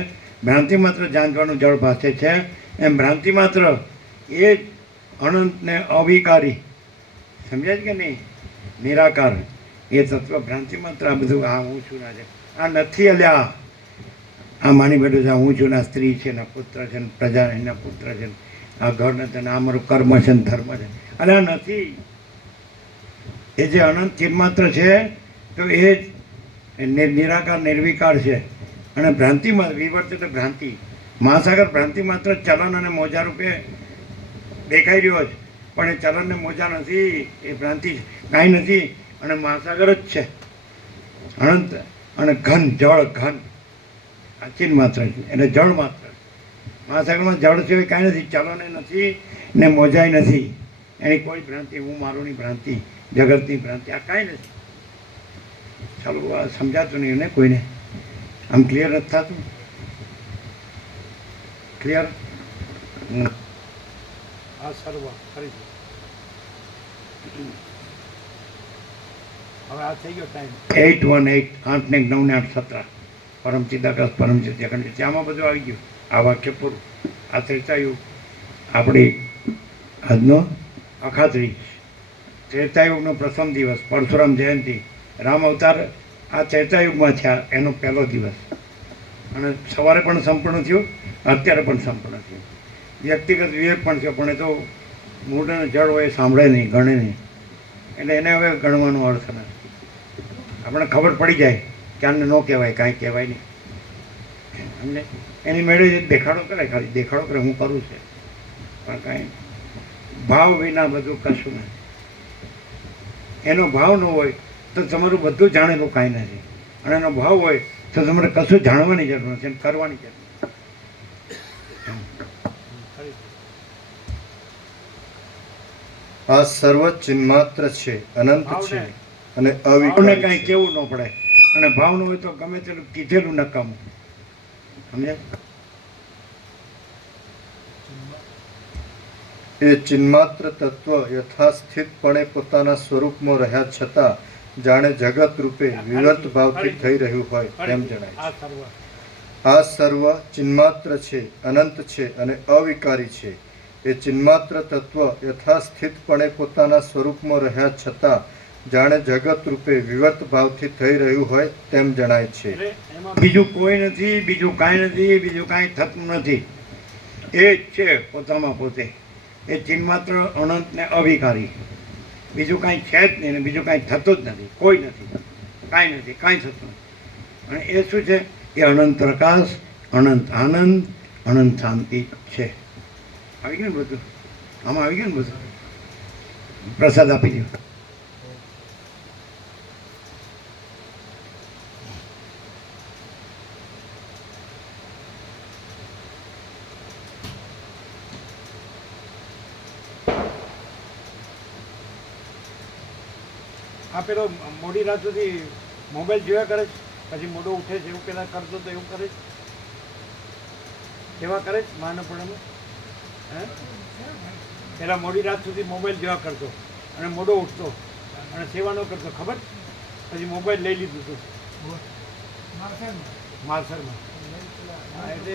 ભ્રાંતિ માત્ર જાણવાનું જળ ભાસે છે, એમ ભ્રાંતિ માત્ર એ જ અનંતને અવિકારી, સમજાય કે નહીં, નિરાકાર એ તત્વ ભ્રાંતિ માત્ર આ બધું આ હું છું ને આ નથી. અલ્યા આ માની બેઠું છે, હું છું ને આ સ્ત્રી છે ને પુત્ર છે ને પ્રજા એના પુત્ર છે ને આ ઘર નથી ને આ મારું કર્મ છે ને ધર્મ છે. અરે આ નથી. એ જે અનંત ચિન્માત્ર છે તો એ જ નિરાકાર, નિર્વિકાર છે. અને ભ્રાંતિમાં વિવર્ત એટલે ભ્રાંતિ, મહાસાગર ભ્રાંતિ માત્ર ચલન અને મોજા રૂપે દેખાઈ રહ્યો છે, પણ એ ચલન ને મોજા નથી, એ ભ્રાંતિ કાંઈ નથી, અને મહાસાગર જ છે. અનંત અને ઘન જળ ઘન આ ચિન્હ માત્ર છે એટલે જળ માત્ર. મહાસાગરમાં જળ સિવાય કાંઈ નથી, ચલને નથી ને મોજાય નથી. એની કોઈ ભ્રાંતિ હું મારુંની ભ્રાંતિ, જગતની ભ્રાંતિ આ કાંઈ નથી. ચાલો આ સમજાતું નહીં ને કોઈને, આમ ક્લિયર નથી થતું. ક્લિયર? આ સર્વ કરી દો. હવે આ થઈ ગયો ટાઈમ. 818 8 ને 9 ને 8 17 પરમ ચિદાકાશ પરમ ચિત્ય અખંડ ચિત્ય આમાં બધું આવી ગયું. આ વાક્ય પૂરું. આ ત્રેતાયુગ આપણી આજનો અખાત્રી. ત્રેતાયુગનો પ્રથમ દિવસ પરશુરામ જયંતિ, રામ અવતાર આ ત્રેતાયુગમાં થયા એનો પહેલો દિવસ. અને સવારે પણ સંપૂર્ણ થયું, અત્યારે પણ સંપૂર્ણ થયું. વ્યક્તિગત વિવેક પણ થયો, પણ એ તો મૂળ અને જળ હોય સાંભળે નહીં, ગણે નહીં. એટલે એને હવે ગણવાનો અર્થ નથી. આપણે ખબર પડી જાય કે આને ન કહેવાય, કાંઈ કહેવાય નહીં. સમજે? એની મેળે જ દેખાડો કરે, ખાલી દેખાડો કરે હું કરું છે, પણ કાંઈ ભાવ વિના બધું કશું નથી. એનો ભાવ ન હોય તો તમારું બધું જાણેલું કાંઈ નથી, અને એનો ભાવ હોય તો તમારે કશું જાણવાની જરૂર નથી અને કરવાની જરૂર નથી. આ સર્વ ચિન્માત્ર છે, અનંત છે અને ભાવને અવિકળ કાંઈ છે. કેવું ન પડે, અને ભાવ ન હોય તો ગમે તેટલું કીધેલું નકામું. સમજે? એ ચિન્માત્ર તત્વ યથાસ્થિતપણે પોતાના સ્વરૂપમાં રહ્યા છતાં જાણે જગત રૂપે વિવર્ત ભાવથી થઈ રહ્યું હોય તેમ જણાય આ છે. સર્વ આ સર્વ ચિન્માત્ર છે, અનંત છે અને અવિકારી છે. એ ચિન્માત્ર તત્વ યથાસ્થિતપણે પોતાના સ્વરૂપમાં રહ્યા છતાં જાણે જગત રૂપે વિવર્ત ભાવથી થઈ રહ્યું હોય તેમ જણાય છે. એટલે એમાં બીજું કોઈ નથી, બીજું કાંઈ નથી, બીજું કાંઈ થતું નથી. એ જ છે પોતામાં પોતે. એ ચિન્માત્ર, અનંત ને અવિકારી. બીજું કાંઈ છે જ નહીં, ને બીજું કાંઈ થતું જ નથી. કોઈ નથી, કાંઈ નથી, કાંઈ થતું નથી. અને એ શું છે? એ અનંત પ્રકાશ, અનંત આનંદ, અનંત શાંતિ છે. આવી ગયું ને બધું? આમાં આવી ગયું ને બધું? પ્રસાદ આપી દો. આ પેલો મોડી રાત સુધી મોબાઈલ જોયા કરે છે, પછી મોડો ઉઠે છે, એવું પેલા કરતો તો એવું કરે છે, કેવા કરે છે મહાનપુરામાં? હે પેલા મોડી રાત સુધી મોબાઈલ જોયા કરતો અને મોડો ઉઠતો અને સેવા ન કરતો, ખબર? પછી મોબાઈલ લઈ લીધું હતું માલસરમાં. હા, એટલે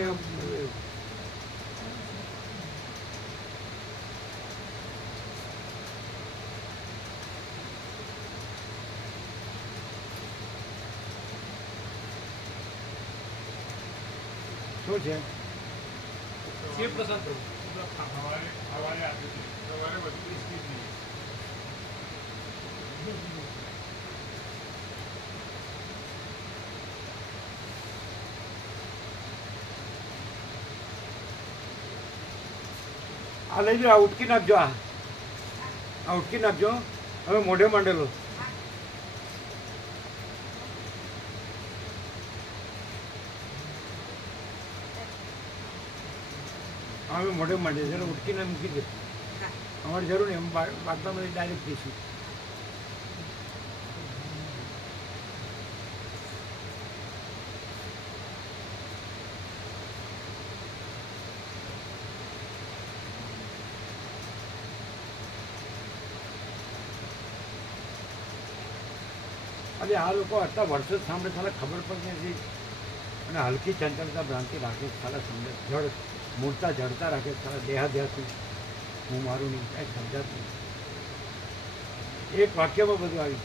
શું છે? સવારે સવારે આપી હતી. સવારે બધી સ્પીડ નહીં. આ લઈ લો, આ ઉટકી નાખજો, આ ઉટકી નાખજો. હવે મોઢે માંડેલો હવે મોઢે માંડે જરા ઉટકીને મૂકી દે. અમારે જરૂર નહીં, અમે બાટલામાંથી ડાયરેક્ટ પીશું. એટલે આ લોકો આટલા વર્ષો સાંભળે સાલા ખબર પડતી નથી, અને હલકી ચંચળતા ભ્રાંતિ રાખે, સાલા સમજે જળ મૂળતા જડતા રાખે, સારા દેહાધ્યાસી હું મારું નહીં, કાંઈ સમજાતું નહીં. એક વાક્યમાં બધું આવી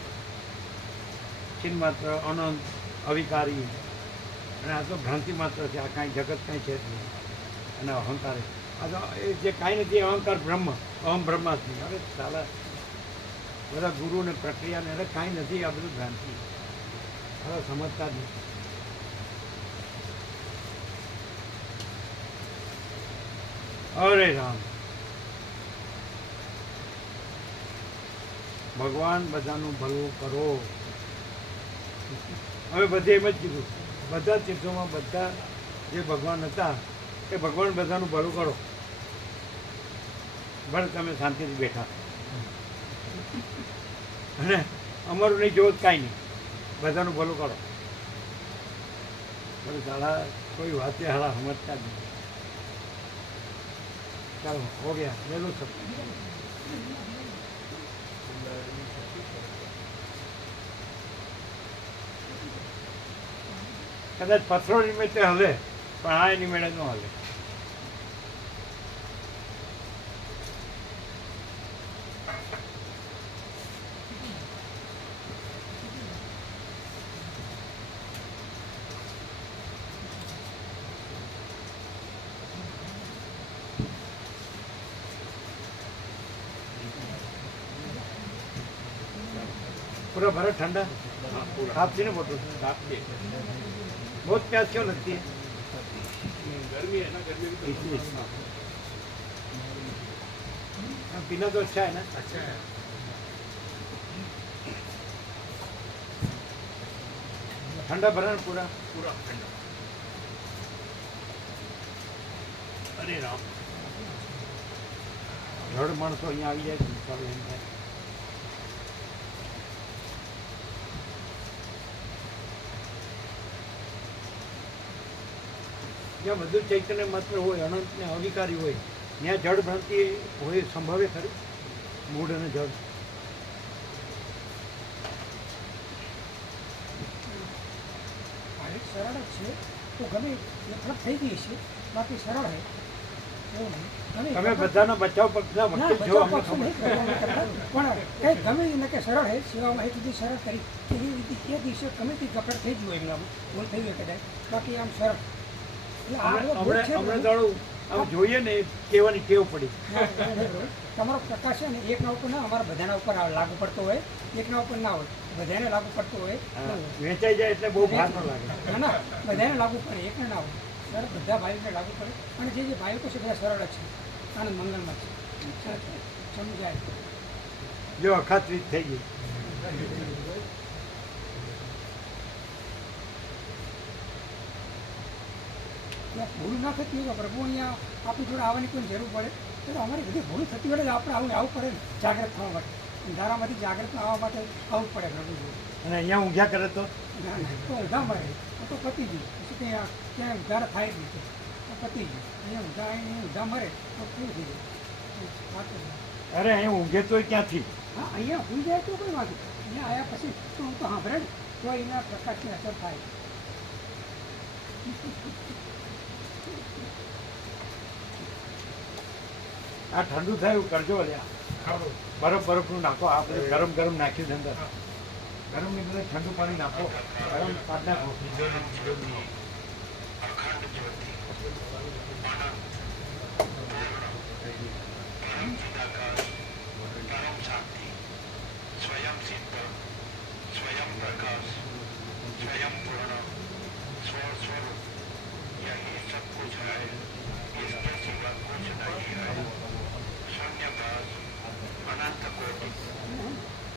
ચિન્હ માત્ર, અનંત, અવિકારી, અને આ તો ભ્રાંતિ માત્ર છે. આ કાંઈ જગત કાંઈ છે જ નહીં, અને અહંકાર આ તો એ જે કાંઈ નથી અહંકાર બ્રહ્મ, અહમ બ્રહ્માસ્મિ. અરે સાલા બધા ગુરુને પ્રક્રિયાને અરે કાંઈ નથી, આ બધું ભ્રાંતિ. હવે સમજતા જ નથી. અરે રામ, ભગવાન બધાનું ભલું કરો. અમે બધે એમ જ કીધું, બધા તીર્થોમાં બધા જે ભગવાન હતા એ ભગવાન બધાનું ભલું કરો, ભલે તમે શાંતિથી બેઠા અને અમારું નહીં જોવું જ કાંઈ નહીં, બધાનું ભલું કરો. પણ સાલા કોઈ વાતે હાલા સમજતા જ નહીં. ચાલો હો ગયા વહેલું સબ. કદાચ પથ્થરો નિમિત્તે હલે પણ આ એની મેળે ન હલે. पूरा भरा ठंडा आप थी ना बोतल बहुत प्यास क्यों लगती है? गर्मी है ना, गर्मी भी इसलिए पीना तो अच्छा है ना. अच्छा है. ठंडा भरा ना पूरा. पूरा ठंडा. अरे राम, રડ માણસો અહીંયા આવી જાય સારું એમ થાય. જ્યાં બધું ચૈતન્ય માત્ર હોય, અનંત ને અધિકારી હોય, ત્યાં જળ ભ્રાંતિ હોય સંભવે ખરી? મૂળ અને જળ પાણી સરળ જ છે તો ગમે નફરત થઈ ગઈ છે, બાકી સરળ છે એવું નહીં. તમે બધાના બચાવ પક્ષના ના વકીલ છો, બચાવ અમને પક્ષ ખબર. નહીં કરતા, પણ કંઈ ગમે એને કે સરળ છે સેવામાં એ સુધી સરળ કરી કે એ દિવસે ગમે તે ગફડ થઈ ગયું એમનામાં ભૂલ થઈ હોય કદાચ, બાકી આમ સરળ. એટલે આ બધો ભૂલ છે હમણાં બધું. દાડો આમ જોઈએ ને કહેવાની ટેવ પડી. ના, એવું નહીં બરોબર. તમારો પ્રકાશ છે ને એકના ઉપર ના અમારા બધાના ઉપર લાગુ પડતો હોય, એકના ઉપર ના હોય, બધાને લાગુ પડતો હોય. વેચાઈ જાય એટલે બહુ ભાર ન લાગે. ના ના બધાને લાગુ પડે, એકને ના હોય. સરળ બધા ભાઈઓને લાગુ પડે. અને જે ભાઈઓ છે બધા સરળ જ છે, આનંદ મંગલમાં છે, સમજાય. જો અખાત્રિત થઈ ગઈ. ત્યાં ભૂલ ના થતી હોય તો પ્રભુ અહીંયા આપણી જોડે આવવાની કોઈ જરૂર પડે તો અમારી બધી ભૂલ થતી હોય તો આપણે આવવું પડે ને જાગૃત થવા માટે. અંધારામાંથી જાગૃત આવવા માટે આવવું પડે પ્રભુ જોડે. અને અહીંયા ઊંઘ્યા કરે તો ના ના તો ઊંધા મરે તો પતી ગયું, પછી ત્યાં ત્યાં ઉધાર થાય જ નહીં, તો પતી ગયું. અહીંયા ઊંધા આવીને ઊંધા મરે તો પૂરું થઈ જાય. વાત જ નહીં. અરે અહીં ઊંઘે તોય ક્યાંથી? હા અહીંયા હોઈ જાય તો કોઈ વાંધો નહીં. અહીંયા આવ્યા પછી તો હું તો સાંભળે ને તો એના પ્રકાશની અસર થાય. આ ઠંડુ થાય એવું કરજો લ્યા. બરફનું નાખો, આ બધું ગરમ ગરમ નાખ્યું છે અંદર. ગરમ ની બધે ઠંડુ પાણી નાખો, ગરમ પાણી નાખો.